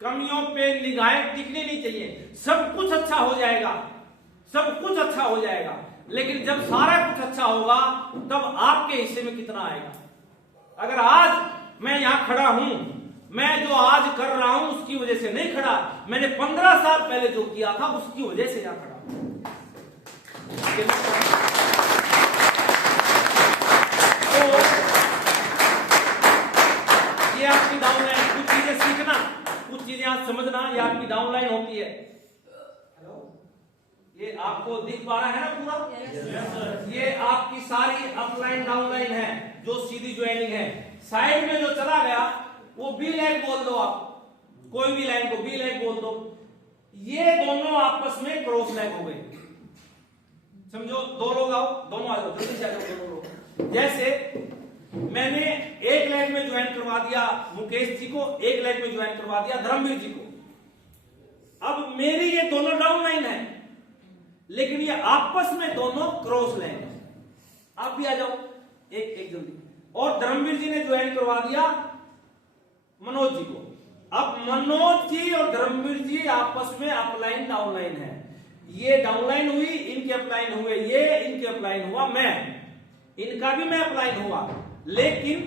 कमियों पे निगाहें टिकनी नहीं चाहिए। सब कुछ अच्छा हो जाएगा, सब कुछ अच्छा हो जाएगा, लेकिन जब सारा कुछ अच्छा होगा तब आपके हिस्से में कितना आएगा। अगर आज मैं यहां खड़ा हूं, मैं जो आज कर रहा हूं उसकी वजह से नहीं खड़ा, मैंने 15 साल पहले जो किया था उसकी वजह से यहां खड़ा हूं। ये आपकी डाउनलाइन, कुछ चीजें सीखना, कुछ चीजें आज समझना, ये आपकी डाउनलाइन होती है। ये आपको दिख पा रहा है ना पूरा? ये आपकी सारी अपलाइन डाउनलाइन है जो सीधी ज्वाइनिंग है। साइड में जो चला गया वो बी लाइन बोल दो, आप कोई भी लाइन को बी लाइन बोल दो। ये दोनों आपस में क्रॉस लाइन हो गई। समझो, दो लोग आओ, दोनों आ जाओ, जल्दी से आ जाओ दोनों लोग। जैसे मैंने एक लाइन में ज्वाइन करवा दिया मुकेश जी को, एक लाइन में ज्वाइन करवा दिया धर्मवीर जी को। अब मेरी ये दोनों डाउन लाइन है, लेकिन ये आपस में दोनों क्रॉस लाइन है। आप भी आ जाओ, एक जल्दी। और धर्मवीर जी ने ज्वाइन करवा दिया मनोज जी को। अब मनोज जी और धर्मवीर जी आपस में अपलाइन डाउनलाइन है। ये डाउनलाइन हुई, इनके अपलाइन हुए, ये इनके अपलाइन हुआ, मैं इनका भी मैं अपलाइन हुआ, लेकिन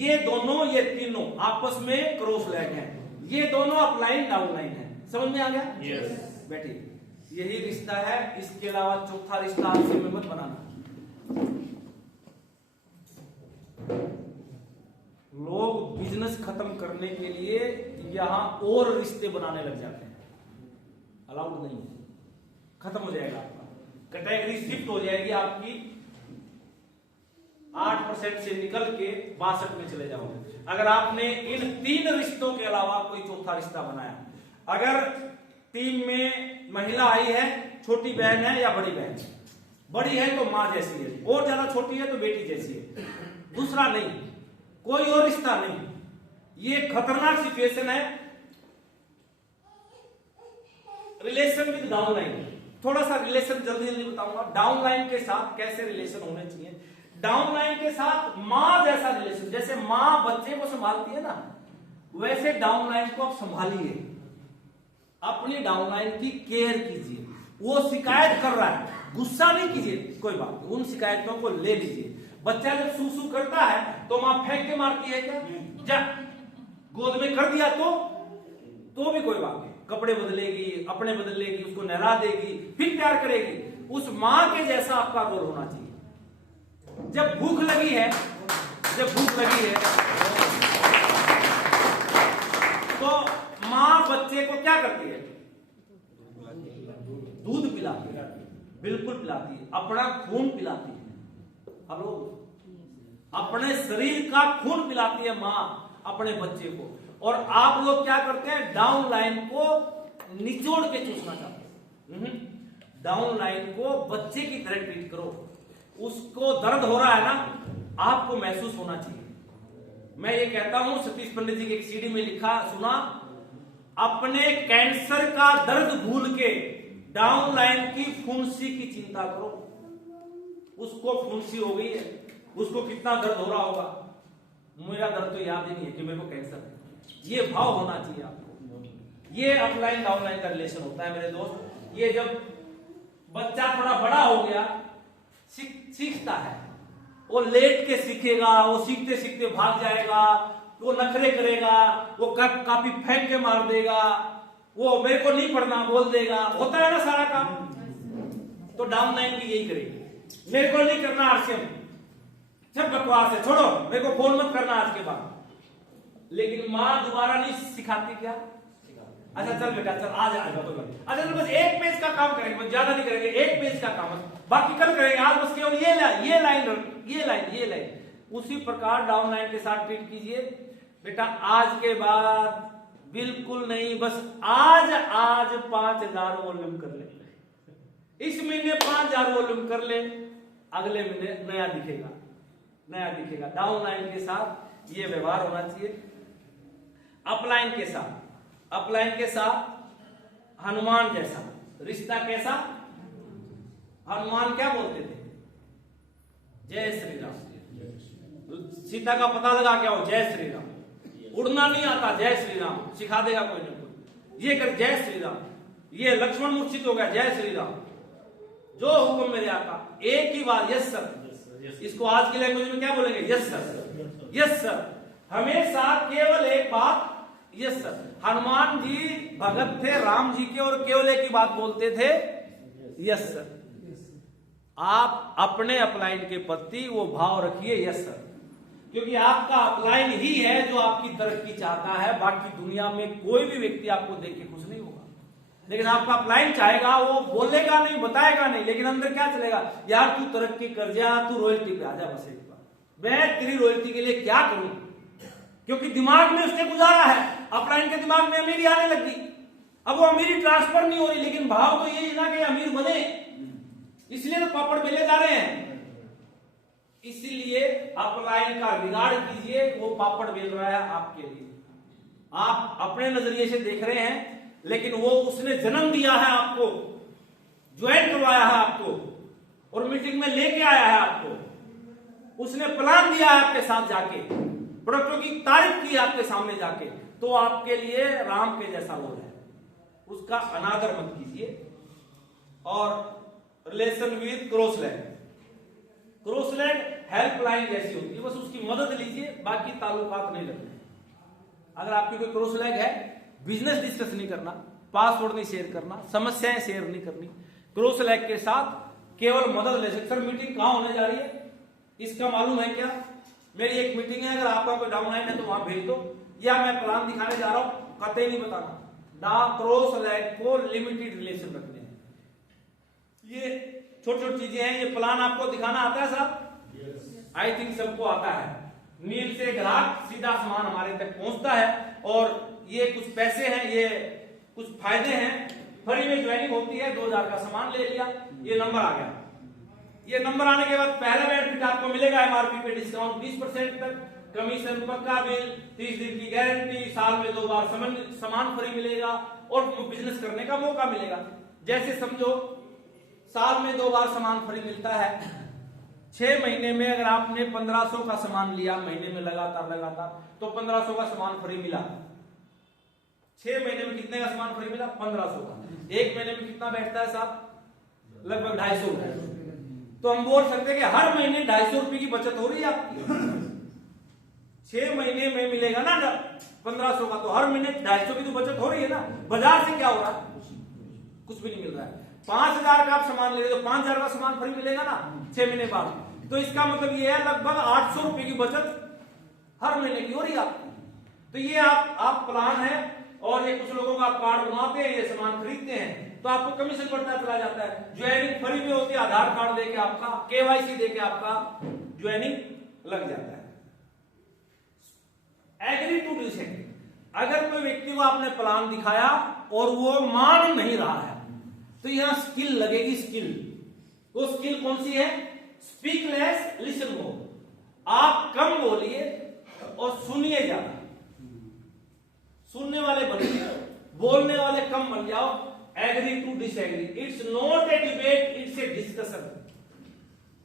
ये दोनों, ये तीनों आपस में क्रॉस लाइन है। ये दोनों अपलाइन डाउनलाइन है। समझ में आ गया? बैठिए। यही रिश्ता है, इसके अलावा चौथा रिश्ता आपसे में मत बनाना। लोग बिजनेस खत्म करने के लिए यहां और रिश्ते बनाने लग जाते हैं। अलाउड नहीं, खत्म हो जाएगा आपका, कैटेगरी शिफ्ट हो जाएगी आपकी, 8% से निकल के 62 में चले जाओगे अगर आपने इन 3 रिश्तों के अलावा कोई चौथा रिश्ता बनाया। अगर टीम में महिला आई है, छोटी बहन है या बड़ी बहन, बड़ी है तो मां जैसी है, और ज्यादा छोटी है तो बेटी जैसी है, दूसरा नहीं, कोई और रिश्ता नहीं। ये खतरनाक सिचुएशन है। रिलेशन विद डाउनलाइन, थोड़ा सा रिलेशन जल्दी जल्दी बताऊंगा। डाउनलाइन के साथ कैसे रिलेशन होने चाहिए। डाउनलाइन के साथ मां जैसा रिलेशन, जैसे मां बच्चे को संभालती है ना, वैसे डाउनलाइन को आप संभालिए, अपनी डाउनलाइन की केयर कीजिए। वो शिकायत कर रहा है, गुस्सा नहीं कीजिए, कोई बात नहीं, उन शिकायतों को ले लीजिए। बच्चा जब सूसू करता है तो मां फेंक के मारती है क्या? जा गोद में कर दिया तो भी कोई बात नहीं, कपड़े बदलेगी, अपने बदलेगी, उसको नहला देगी, फिर प्यार करेगी। उस मां के जैसा आपका रोल होना चाहिए। जब भूख लगी है तो मां बच्चे को क्या करती है? दूध पिलाती है, बिल्कुल पिलाती है, अपना खून पिलाती है। अब लोग अपने शरीर का खून पिलाती है मां अपने बच्चे को, और आप लोग क्या करते हैं? डाउन लाइन को निचोड़ के चूसना चाहते हैं। डाउन लाइन को बच्चे की तरह ट्रीट करो। उसको दर्द हो रहा है ना, आपको महसूस होना चाहिए। मैं ये कहता हूं, सतीश पंडित जी की एक सीडी में लिखा सुना, अपने कैंसर का दर्द भूल के डाउन लाइन की फुंसी की चिंता करो। उसको फुंसी हो गई है, उसको कितना दर्द हो रहा होगा, मेरा दर्द तो याद ही नहीं है कि मेरे को कैंसर है। ये भाव होना चाहिए आपको। ये अपलाइन डाउनलाइन का रिलेशन होता है मेरे दोस्त। ये जब बच्चा थोड़ा बड़ा हो गया, सीखता है, वो लेट के सीखेगा, वो सीखते सीखते भाग जाएगा, वो नखरे करेगा, वो कापी फेंक के मार देगा, वो मेरे को नहीं पढ़ना बोल देगा, होता है ना सारा काम। तो डाउनलाइन भी यही करेगी, मेरे को नहीं करना आरसीएम, सब बकवास है, छोड़ो, मेरे को फोन मत करना आज के बाद। लेकिन मां दोबारा नहीं सिखाती क्या? अच्छा चल बेटा चल आज आ जाओ, अच्छा तो बस एक पेज का काम करेंगे, बस ज्यादा नहीं करेंगे, एक पेज का काम, बाकी कल करेंगे, आज बस केवल ये लाइन। उसी प्रकार डाउन लाइन के साथ ट्रीट कीजिए। बेटा आज के बाद बिल्कुल नहीं, बस आज 5000 वॉल्यूम कर ले, इस महीने 5000 वॉल्यूम कर ले, अगले महीने नया दिखेगा। डाउन लाइन के साथ ये व्यवहार होना चाहिए। अपलाइन के साथ हनुमान जैसा रिश्ता। कैसा? हनुमान क्या बोलते थे? जय श्री राम। सीता का पता लगा क्या हो? जय श्री राम। उड़ना नहीं आता, जय श्री राम सिखा देगा कोई ना कोई, ये कर जय श्री राम। ये लक्ष्मण मूर्छित हो गया, जय श्री राम, जो हुक्म मेरे आका, एक ही बात, यस सर। इसको आज की लैंग्वेज में क्या बोलेंगे? Yes sir, yes sir. हमेशा केवल एक बात, यस सर। हनुमान जी भगत थे राम जी के, और केवल एक ही बात बोलते थे, यस सर। आप अपने अपलाइन के प्रति वो भाव रखिए, यस सर, क्योंकि आपका अपलाइन ही है जो आपकी तरक्की चाहता है। बाकी दुनिया में कोई भी व्यक्ति आपको देख के खुश नहीं होगा, लेकिन आपका अपलाइन चाहेगा, वो बोलेगा नहीं, बताएगा नहीं, लेकिन अंदर क्या चलेगा? यार तू तरक्की कर जा, तू रॉयल्टी पे आ जा, बस एक बार मैं तेरी रॉयल्टी के लिए क्या करूं, क्योंकि दिमाग में उसने गुजारा है। अपलाइन के दिमाग में अमीरी आने लगी, अब वो अमीरी ट्रांसफर नहीं हो रही, लेकिन भाव तो यही ना कि अमीर बने, इसलिए तो पापड़ बेले जा रहे हैं। इसीलिए अपलाइन का रिगार्ड कीजिए, वो पापड़ बेल रहा है आपके लिए। आप अपने नजरिए से देख रहे हैं, लेकिन वो उसने जन्म दिया है आपको, ज्वाइन करवाया है आपको, और मीटिंग में लेके आया है आपको, उसने प्लान दिया है आपके साथ जाके, प्रोडक्टों की तारीफ की आपके सामने जाके, तो आपके लिए राम के जैसा रोल है, उसका अनादर मत कीजिए। और रिलेशन विद क्रॉसलैंड हेल्पलाइन जैसी होती है, बस उसकी मदद लीजिए, बाकी ताल्लुकात नहीं रखने। अगर आपकी कोई क्रॉसलैंड है, बिजनेस डिस्कस नहीं करना, पासवर्ड नहीं शेयर करना, समस्याएं शेयर नहीं करनी, क्रॉस लैग के साथ केवल मदद ले सकते। सर मीटिंग कहाँ होने जा रही है इसका मालूम है क्या? मेरी एक मीटिंग है, अगर आपका कोई डाउनलाइन है तो वहां भेज दो, या मैं प्लान दिखाने जा रहा हूं, कतई नहीं बताना। क्रॉस लैग को लिमिटेड रिलेशन रखने हैं, ये छोटी छोटी चीजें हैं। ये प्लान आपको दिखाना आता है साहब? आई थिंक सबको आता है। नील से ग्राहक सीधा सामान हमारे तक पहुंचता है, और ये कुछ पैसे हैं, ये कुछ फायदे हैं। फ्री में ज्वाइनिंग होती है, 2000 का सामान ले लिया, ये नंबर आ गया। ये नंबर आने के बाद पहला बेनिफिट आपको मिलेगा एमआरपी पे डिस्काउंट 20% तक, कमीशन पक्का बिल, 30 दिन की गारंटी, साल में 2 बार सामान फ्री मिलेगा, और बिजनेस करने का मौका मिलेगा। जैसे समझो साल में 2 बार सामान फ्री मिलता है, 6 महीने में अगर आपने 1500 का सामान लिया महीने में लगातार तो 1500 का सामान फ्री मिला। 6 महीने में कितने का सामान फ्री मिला? 1500 का। 1 महीने में कितना बैठता है साहब? लगभग 250 रुपए। तो हम बोल सकते हैं कि हर महीने 250 रुपए की बचत हो रही है आपकी। 6 महीने में मिलेगा ना 1500 का, तो हर महीने 250 की तो बचत हो रही है ना। बाजार से क्या हो रहा है? कुछ भी नहीं मिल रहा है। 5000 का आप सामान ले रहे हो तो 5000 का सामान फ्री मिलेगा ना 6 महीने बाद। तो इसका मतलब ये है लगभग 800 रुपए की बचत हर महीने की हो रही है आपकी। तो ये आप प्लान है, और ये कुछ लोगों का आप कार्ड बनवाते हैं, ये सामान खरीदते हैं, तो आपको कमीशन बढ़ता चला जाता है। ज्वाइनिंग फ्री में होती है, आधार कार्ड देके आपका, केवाईसी देके आपका ज्वाइनिंग लग जाता है। एग्री टू डिसएग्री, अगर कोई व्यक्ति को आपने प्लान दिखाया और वो मान नहीं रहा है, तो यहां स्किल लगेगी। स्किल, वो स्किल कौन सी है? Speak less listen more. आप कम बोलिए और सुनिए ज्यादा। सुनने वाले बनिए, बोलने वाले कम बन जाओ। Agree to disagree, it's not a debate, it's a discussion.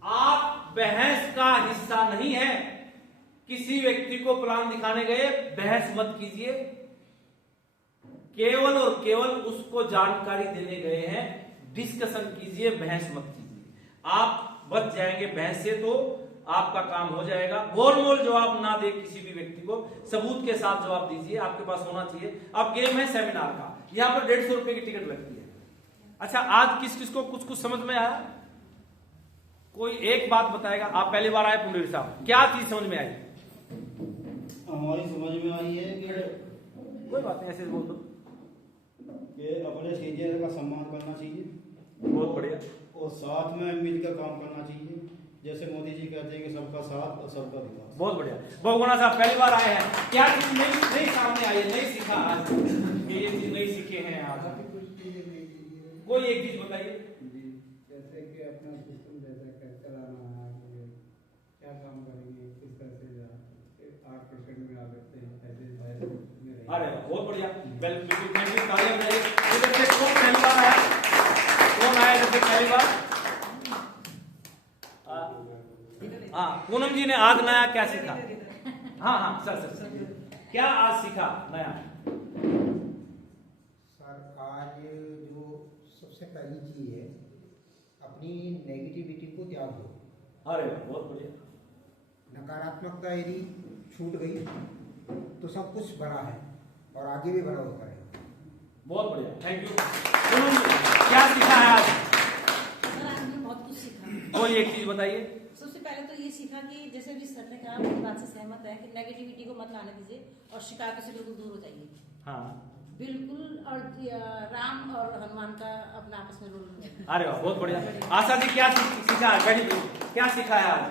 आप बहस का हिस्सा नहीं है। किसी व्यक्ति को प्लान दिखाने गए, बहस मत कीजिए, केवल और केवल उसको जानकारी देने गए हैं, डिस्कशन कीजिए, बहस मत कीजिए। आप बच जाएंगे बहस से, तो आपका काम हो जाएगा। गोलमोल जवाब ना दे किसी भी व्यक्ति को, सबूत के साथ जवाब दीजिए, आपके पास होना चाहिए। अब गेम है सेमिनार का, यहां पर 150 रुपए की टिकट लगती है। अच्छा, आज किस किस को कुछ समझ में आया? कोई एक बात बताएगा। आप पहली बार आए पुंडीर साहब, क्या चीज समझ में आई? हमारी समझ में आई है कि कोई बात नहीं, ऐसे बोल दो कि अपने सीनियर का सम्मान करना चाहिए, बहुत बढ़िया, और साथ में मिलकर काम करना चाहिए। जैसे मोदी जी कहते हैं कि सबका साथ और सबका विकास। बहुत बढ़िया। बहुगुणा साहब पहली बार आए हैं, क्या चीज नई सामने आई है, नई सीखा आज, ये चीज नई सीखे हैं आज? कोई एक चीज बताइए। जैसे कि अपना सिस्टम जैसे कैसे चलाना है, क्या काम करेंगे, किस तरह से 8% में आ सकते हैं, कैसे। अरे बहुत बढ़िया, बिल्कुल थैंक यू। तालियां बजाइए। इधर से कौन पहली बार आया? कौन आया इधर से पहली बार? हाँ, पूनम जी ने आज नया क्या सीखा? हाँ हाँ सर, क्या आज सीखा नया? सर आज जो सबसे पहली चीज है, अपनी नेगेटिविटी को त्याग दो। अरे बहुत बढ़िया। नकारात्मकता यदि छूट गई तो सब कुछ बड़ा है और आगे भी बड़ा होता रहेगा। बहुत बढ़िया, थैंक यू। पूनम जी क्या सीखा है आज? सर आज हमने बहुत कुछ सीखा। कोई एक चीज बताइए। सबसे पहले तो ये सीखा कि जैसे भी सर ने कहा, मेरी बात से सहमत है कि नेगेटिविटी को मत लाने दीजिए और शिकायतों से बिल्कुल दूर हो जाइए। हाँ बिल्कुल। और राम और हनुमान का अपना आपस में रोल है। अरे वाह बहुत बढ़िया। आशा जी क्या सीखा है? क्या सीखा है आज?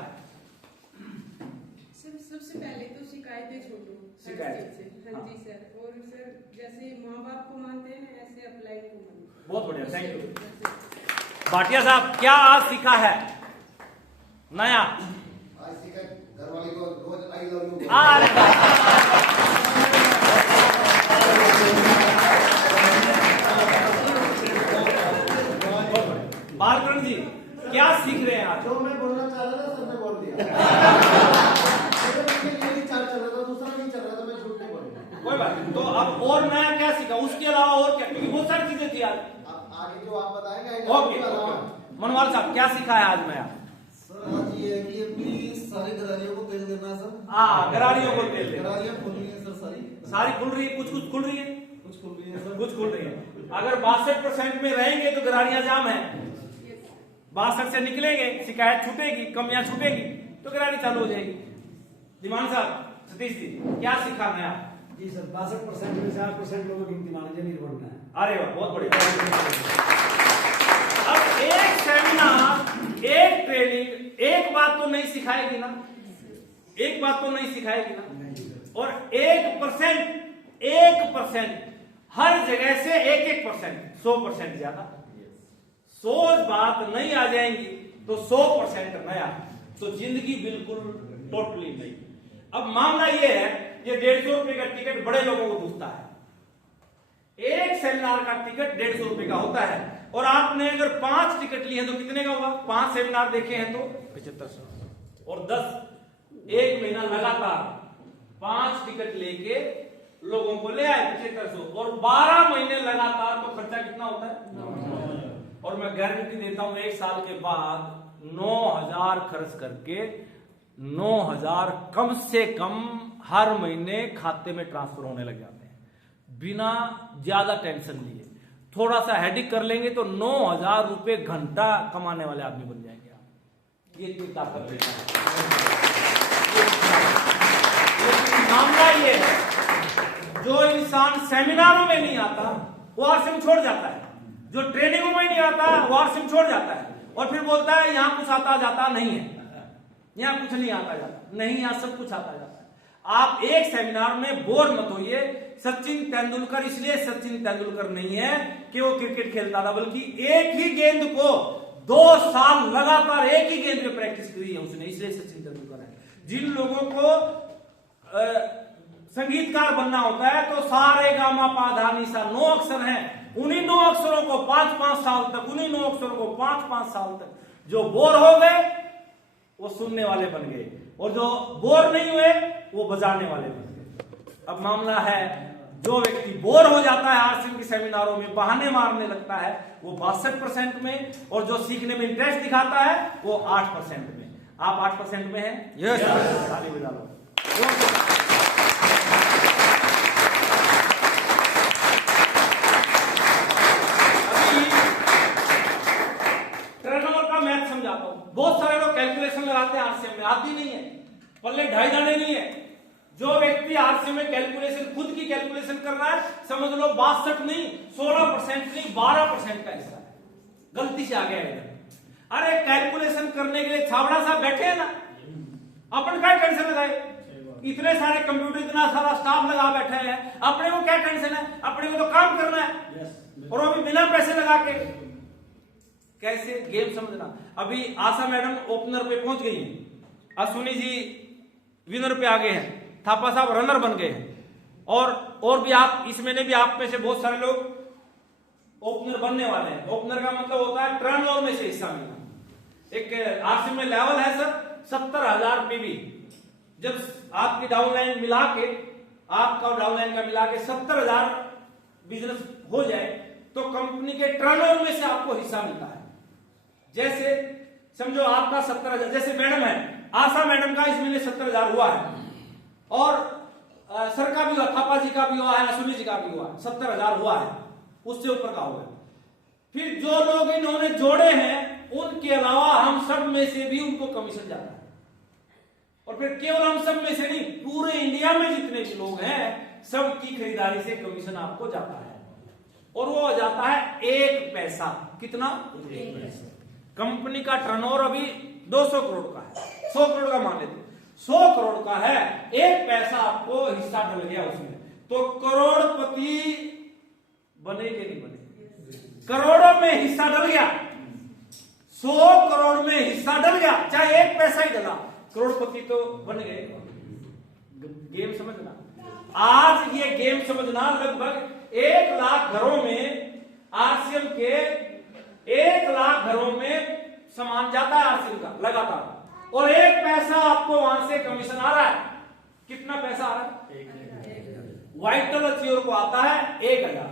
सबसे पहले तो शिकायतें छोड़ो शिकायत से। हाँ जी सर। और सर जैसे माँ बाप को मानते हैं ना, ऐसे अप्लाई को मानते। बहुत बढ़िया, थैंक यू। भाटिया साहब क्या आज सीखा है नया? आज सीखा घर वाले को रोज आई लव यू। बालकरण जी क्या सीख रहे हैं आज? जो मैं बोलना चाह रहा था सबने बोल दिया। ये नहीं चल रहा था, दूसरा नहीं चल रहा था, मैं झूठ नहीं बोल। कोई बात नहीं। तो अब और नया क्या सीखा उसके अलावा? और क्या, क्योंकि बहुत सारी चीजें थी आज। आगे जो आप बताएंगे ओके, मनवाल साहब क्या सीखा है आज नया? सर आज ये है कि अपनी सारी गरारियों को तेल देना है सर। हाँ, गरारियों को तेल देना। गरारियां खुल रही है सर, सारी खुल रही है, कुछ खुल रही है, कुछ खुल रही है सर, कुछ खुल रही है। अगर 62% में रहेंगे तो गरारियां जाम है, 62 से निकलेंगे, शिकायत छूटेगी, कमियां छूटेगी तो गरारी चालू हो जाएगी। दिमान साहब, सतीश जी, क्या सीखा नया? जी सर, 62% में से 8% लोगों की गिनती माना नहीं बढ़ना है। अरे वाह, बहुत बढ़िया। अब एक सेमिनार, एक ट्रेनिंग एक बात तो नहीं सिखाएगी ना, एक बात तो नहीं सिखाएगी ना, और 1% हर जगह से 1% 100% ज्यादा, 100 बात नहीं आ जाएंगी तो 100% नया, तो जिंदगी बिल्कुल टोटली नहीं। अब मामला ये है, ये 150 रुपए का टिकट बड़े लोगों को दूसता है। एक सेमिनार का टिकट 150 रुपए का होता है, और आपने अगर 5 टिकट लिए हैं तो कितने का होगा? 5 सेमिनार देखे हैं तो 7500, और 10 एक महीना लगातार 5 टिकट लेके लोगों को ले आए 7500, और 12 महीने लगातार, तो खर्चा कितना होता है? और मैं गारंटी देता हूं 1 साल के बाद 9000 खर्च करके 9000 कम से कम हर महीने खाते में ट्रांसफर होने लग जाते हैं, बिना ज्यादा टेंशन लिए। थोड़ा सा हेडिक कर लेंगे तो 9000 रुपए घंटा कमाने वाले आदमी बन जाएंगे आप। ये इतनी ताकत देता है। लेकिन मामला ये है, जो इंसान सेमिनारों में नहीं आता वो आरसीएम छोड़ जाता है, जो ट्रेनिंगों में नहीं आता वो आरसीएम छोड़ जाता है, और फिर बोलता है यहां कुछ आता जाता नहीं है, यहां कुछ नहीं आता जाता नहीं, यहां सब कुछ आता जाता है। आप एक सेमिनार में बोर मत होइए। सचिन तेंदुलकर इसलिए सचिन तेंदुलकर नहीं है कि वो क्रिकेट खेलता था, बल्कि एक ही गेंद को 2 साल लगातार एक ही गेंद पे प्रैक्टिस करी है उसने, इसलिए सचिन तेंदुलकर है। जिन लोगों को संगीतकार बनना होता है तो सारे गामा पा धा नी सा 9 अक्षर हैं, उन्हीं 9 अक्षरों को 5-5 साल तक, उन्हीं 9 अक्षरों को 5-5 साल तक जो बोर हो गए वो सुनने वाले बन गए, और जो बोर नहीं हुए वो बजाने वाले बन गए। अब मामला है, जो व्यक्ति बोर हो जाता है आरसीएम के सेमिनारों में, बहाने मारने लगता है, वो 62% में, और जो सीखने में इंटरेस्ट दिखाता है वो 8% में। आप 8% में हैं? यस। ताली बजा लो। टर्नओवर का मैथ समझाता हूं। बहुत सारे लोग कैलकुलेशन लगाते हैं आरसीएम में, आती नहीं है, पल्ले ढाई दाने नहीं है। जो व्यक्ति आरसीएम में कैलकुलेशन, खुद की कैलकुलेशन कर रहा है, समझ लो 62 नहीं, 16% नहीं, 12% का हिस्सा है, गलती से आ गया है। अरे कैलकुलेशन करने के लिए छाबड़ा साहब बैठे हैं ना, अपन क्या टेंशन लगाए? इतने सारे कंप्यूटर, इतना सारा स्टाफ लगा बैठे हैं, अपने को क्या टेंशन है? अपने को तो काम करना है, और वो भी बिना पैसे लगा के। कैसे गेम समझना। अभी आशा मैडम ओपनर पे पहुंच गई है, अश्विनी जी विनर पे आ गए हैं, थापा साहब रनर बन गए हैं, और भी आप इस महीने भी आप में से बहुत सारे लोग ओपनर बनने वाले हैं। ओपनर का मतलब होता है टर्नओवर में से हिस्सा मिलना। एक आरसीएम में लेवल है सर 70,000 पीवी। जब आपकी डाउनलाइन मिला के, आपका डाउनलाइन का मिला के 70,000 बिजनेस हो जाए तो कंपनी के टर्नओवर में से आपको हिस्सा मिलता है। जैसे समझो आपका 70,000, जैसे मैडम है, आशा मैडम का इस महीने 70,000 हुआ है, और सर का भी हुआ, थापा जी का भी हुआ है, अश्विनी जी का भी हुआ है, 70,000 हुआ है, उससे ऊपर का होगा। फिर जो लोग इन्होंने जोड़े हैं उनके अलावा हम सब में से भी उनको कमीशन जाता है, और फिर केवल हम सब में से नहीं, पूरे इंडिया में जितने भी लोग हैं सबकी खरीदारी से कमीशन आपको जाता है, और वो जाता है 1 पैसा। कितना? 1 पैसा। कंपनी का टर्नओवर अभी 200 करोड़ का है, 100 करोड़ का मान लेते, 100 करोड़ का है, 1 पैसा आपको हिस्सा डल गया उसमें, तो करोड़पति बने कि नहीं बने? करोड़ों में हिस्सा डल गया, 100 करोड़ में हिस्सा डल गया, चाहे 1 पैसा ही डला, करोड़पति तो बन गए। गेम समझना, आज ये गेम समझना, लगभग 1 लाख घरों में आरसीएम के 1 लाख घरों में सामान जाता है आरसीएम का लगातार, और 1 पैसा आपको वहां से कमीशन आ रहा है। कितना पैसा आ रहा है? वाइटल अचीवर को आता है 1,000,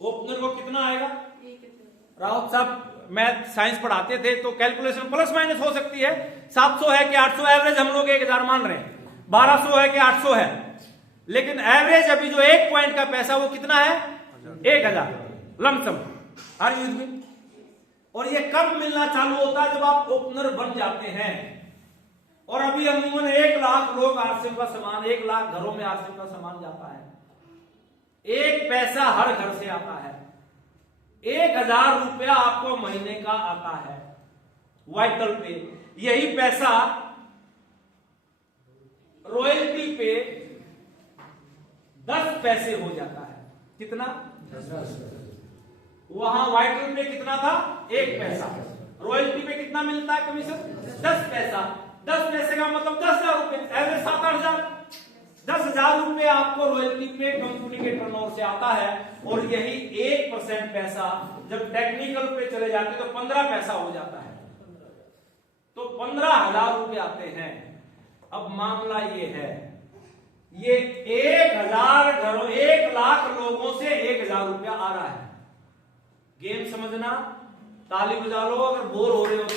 ओपनर को कितना आएगा? राउत साहब मैथ साइंस पढ़ाते थे तो कैलकुलेशन प्लस माइनस हो सकती है, 700 है कि 800, एवरेज हम लोग 1,000 मान रहे हैं, 1200 है कि 800 है, लेकिन एवरेज अभी जो 1 पॉइंट का पैसा वो कितना है? 1000 लमसम हर यूज में। और ये कब मिलना चालू होता है? जब आप ओपनर बन जाते हैं। और अभी अमूमन 1 लाख लोग आरसीएम का सामान, 1 लाख घरों में आरसीएम का सामान जाता है। 1 पैसा हर घर से आता है। 1000 रुपया आपको महीने का आता है वाइटल पे। यही पैसा रॉयल्टी पे 10 पैसे हो जाता है। कितना? 10। वहां वाइटल पे कितना था? 1 पैसा। रॉयल्टी पे कितना मिलता है कमीशन? 10 पैसा। 10 पैसे का मतलब 10,000 रुपए, एवरेज 7-8,000। 10,000 रुपए आपको रॉयल्टी पे कंपनी के टर्नओवर से आता है। और यही 1% पैसा जब टेक्निकल पे चले जाते तो 15 पैसा हो जाता है। तो 15,000 रुपए आते हैं। अब मामला ये है, ये 1,000 घरों, 1 लाख लोगों से 1,000 रुपया आ रहा है। गेम समझना, ताली बजा लो अगर बोर हो रहे हो तो।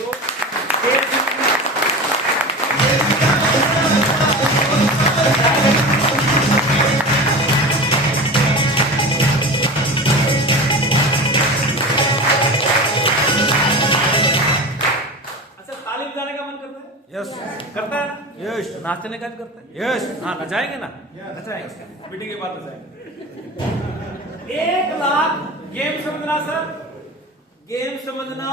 अच्छा, ताली बजाने का मन करता है? यस करता है ना? यस। नाचने का भी करता है? यस। हाँ नचाएंगे ना? नचाएंगे, मीटिंग के बाद नचाएंगे। 1 लाख गेम समझना सर, गेम समझना।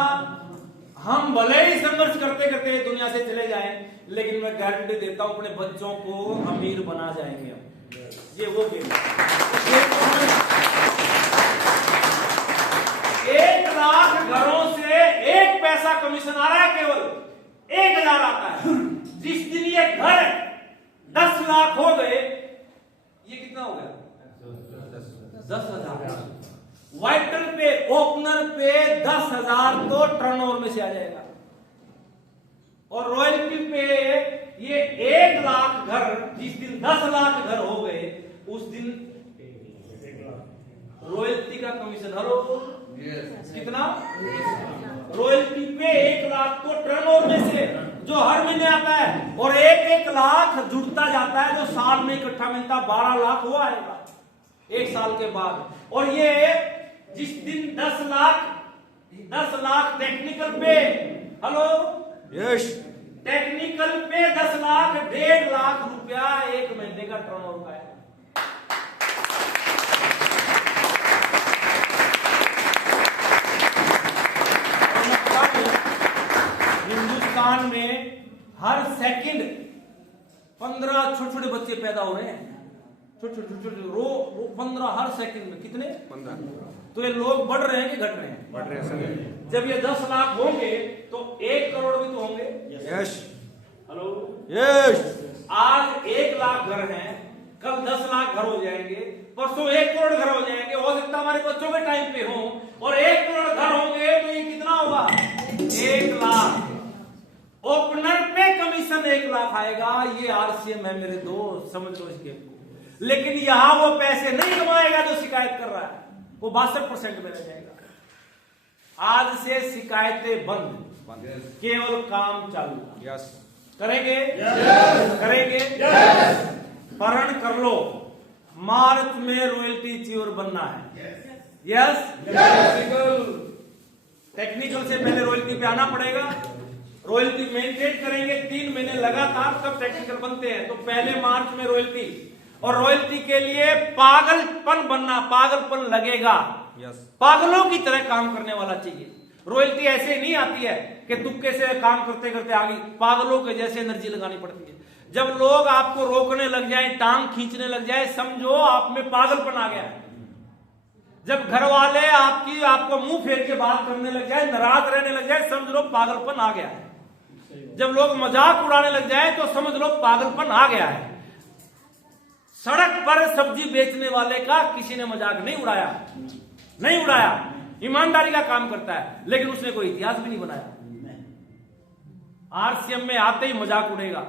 हम भले ही संघर्ष करते करते दुनिया से चले जाएं, लेकिन मैं गारंटी देता हूं अपने बच्चों को अमीर बना जाएंगे हम। ये वो गेम है। 1 लाख घरों से 1 पैसा कमीशन आ रहा है, केवल 1,000 आता है। जिस दिन ये घर 10 लाख हो गए, ये कितना हो गया? 10,000। वाइटल पे, ओपनर पे 10,000 तो टर्नओवर में से आ जाएगा। और रॉयल्टी पे ये 1 लाख घर, जिस दिन 10 लाख घर हो गए, उस दिन रॉयल्टी का कमीशन। हेलो कितना? रॉयल्टी पे 1 लाख तो टर्नओवर में से जो हर महीने आता है। और 1-1 लाख जुड़ता जाता है, जो साल में इकट्ठा मिलता 12 लाख वो आएगा 1 साल के बाद। और ये जिस दिन 10 लाख टेक्निकल पे, हेलो यस, टेक्निकल पे 10 लाख, 1.5 लाख रुपया 1 महीने का टर्नओवर का है। हिंदुस्तान में हर सेकंड 15 छोटे-छोटे बच्चे पैदा हो रहे हैं। छोटे-छोटे रो 15 हर सेकंड में। कितने? 15। तो ये लोग बढ़ रहे हैं कि घट रहे हैं? बढ़ रहे हैं सर। जब ये 10 लाख होंगे तो 1 करोड़ भी तो होंगे। यस। Hello yes. आज 1 लाख घर हैं, कल 10 लाख घर हो जाएंगे, परसों 1 करोड़ घर हो जाएंगे। हो सकता है हमारे बच्चों के टाइम पे हो, और 1 करोड़ घर होंगे तो ये कितना होगा? 1 लाख। ओपनर पे कमीशन 1 लाख आएगा। ये आरसीएम है मेरे दोस्त, समझ लो इसके। लेकिन यहां वो पैसे नहीं कमाएगा जो शिकायत कर रहा है, वो 62% में रह जाएगा। आज से शिकायतें बंद, केवल काम चालू। यस करेंगे? यस करेंगे। यस प्रण कर लो, मार्च में रॉयल्टी च्योर बनना है। यस टेक्निकल से पहले रॉयल्टी पे आना पड़ेगा। रॉयल्टी मेंटेन करेंगे 3 महीने लगातार, तब टेक्निकल बनते हैं। तो पहले मार्च में रॉयल्टी, और रॉयल्टी के लिए पागलपन बनना, पागलपन लगेगा। पागलों की तरह काम करने वाला चाहिए। रॉयल्टी ऐसे नहीं आती है कि तुक्के से काम करते करते आगे, पागलों के जैसे एनर्जी लगानी पड़ती है। जब लोग आपको रोकने लग जाए, टांग खींचने लग जाए, समझो आप में पागलपन आ गया है। जब घर वाले आपको मुंह फेर के बात करने लग जाए, नाराज रहने लग जाए, समझ लो पागलपन आ गया है। जब लोग मजाक उड़ाने लग जाए तो समझ लो पागलपन आ गया है। सड़क पर सब्जी बेचने वाले का किसी ने मजाक नहीं उड़ाया, ईमानदारी का काम करता है, लेकिन उसने कोई इतिहास भी नहीं बनाया। आरसीएम में आते ही मजाक उड़ेगा,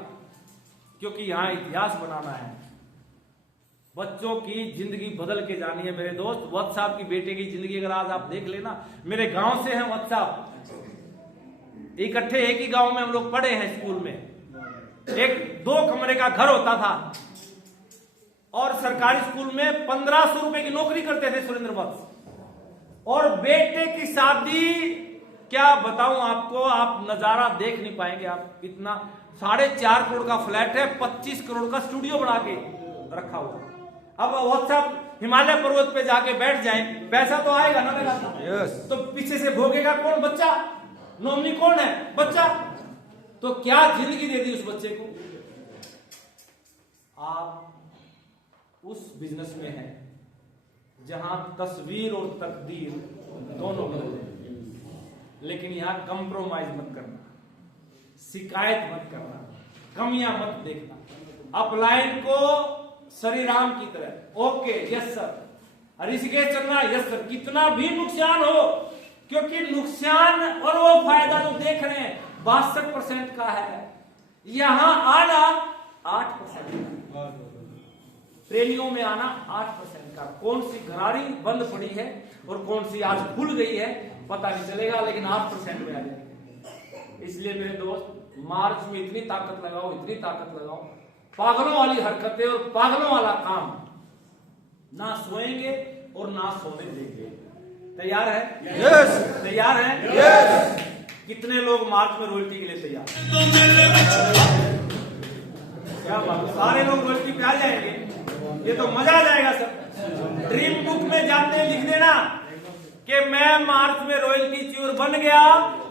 क्योंकि यहां इतिहास बनाना है। बच्चों की जिंदगी बदल के जानी है मेरे दोस्त। वत्स साहब की बेटे की जिंदगी अगर आज आप देख लेना, मेरे गांव से हैं वत्स साहब, इकट्ठे एक ही गांव में हम लोग पढ़े हैं स्कूल में। एक 2 कमरे का घर होता था, और सरकारी स्कूल में 1500 रुपए की नौकरी करते थे सुरेंद्र वत्स, और बेटे की शादी, क्या बताऊं आपको, आप नजारा देख नहीं पाएंगे। आप इतना 4.5 करोड़ का फ्लैट है, 25 करोड़ का स्टूडियो बना के रखा हुआ। अब व्हाट्सएप हिमालय पर्वत पे जाके बैठ जाएं, पैसा तो आएगा ना मेरा, तो पीछे से भोगेगा कौन? बच्चा। नॉमिनी कौन है? बच्चा। तो क्या जिंदगी दे दी उस बच्चे को? आप उस बिजनेस में हैं जहां तस्वीर और तकदीर दोनों बदल हैं। लेकिन यहां कंप्रोमाइज मत करना, शिकायत मत करना, कमियां मत देखना। अपलाइन को श्री राम की तरह ओके यस सर, ऋषिकेश चलना यस सर, कितना भी नुकसान हो, क्योंकि नुकसान और वो फायदा जो देख रहे हैं 62% का है, यहां आना 8% का, ट्रेनियों में आना 8% का। कौन सी घराड़ी बंद पड़ी है और कौन सी आज खुल गई है पता नहीं चलेगा, लेकिन 8% में आ जाएगी। इसलिए मेरे दोस्त, मार्च में इतनी ताकत लगाओ, इतनी ताकत लगाओ, पागलों वाली हरकतें और पागलों वाला काम ना सोएंगे और ना सोने देंगे। तैयार है? यस। तैयार है? यस। कितने लोग मार्च में रॉयल्टी के लिए तैयार? क्या बात, सारे लोग रॉयल्टी पे आ जाएंगे, ये तो मजा आ जाएगा सर। ड्रीम बुक में जाते लिख देना कि मैं मार्च में रॉयल्टी च्योर बन गया,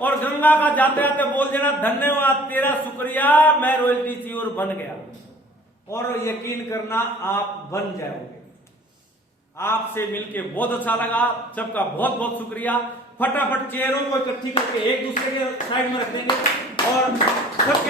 और गंगा का जाते जाते बोल देना धन्यवाद तेरा शुक्रिया, मैं रॉयल्टी च्योर बन गया। और यकीन करना आप बन जाओगे। आपसे मिलके बहुत अच्छा लगा, सबका बहुत बहुत शुक्रिया। फटाफट चेयरों को इकट्ठी करके एक दूसरे के साइड में रख देंगे और सबके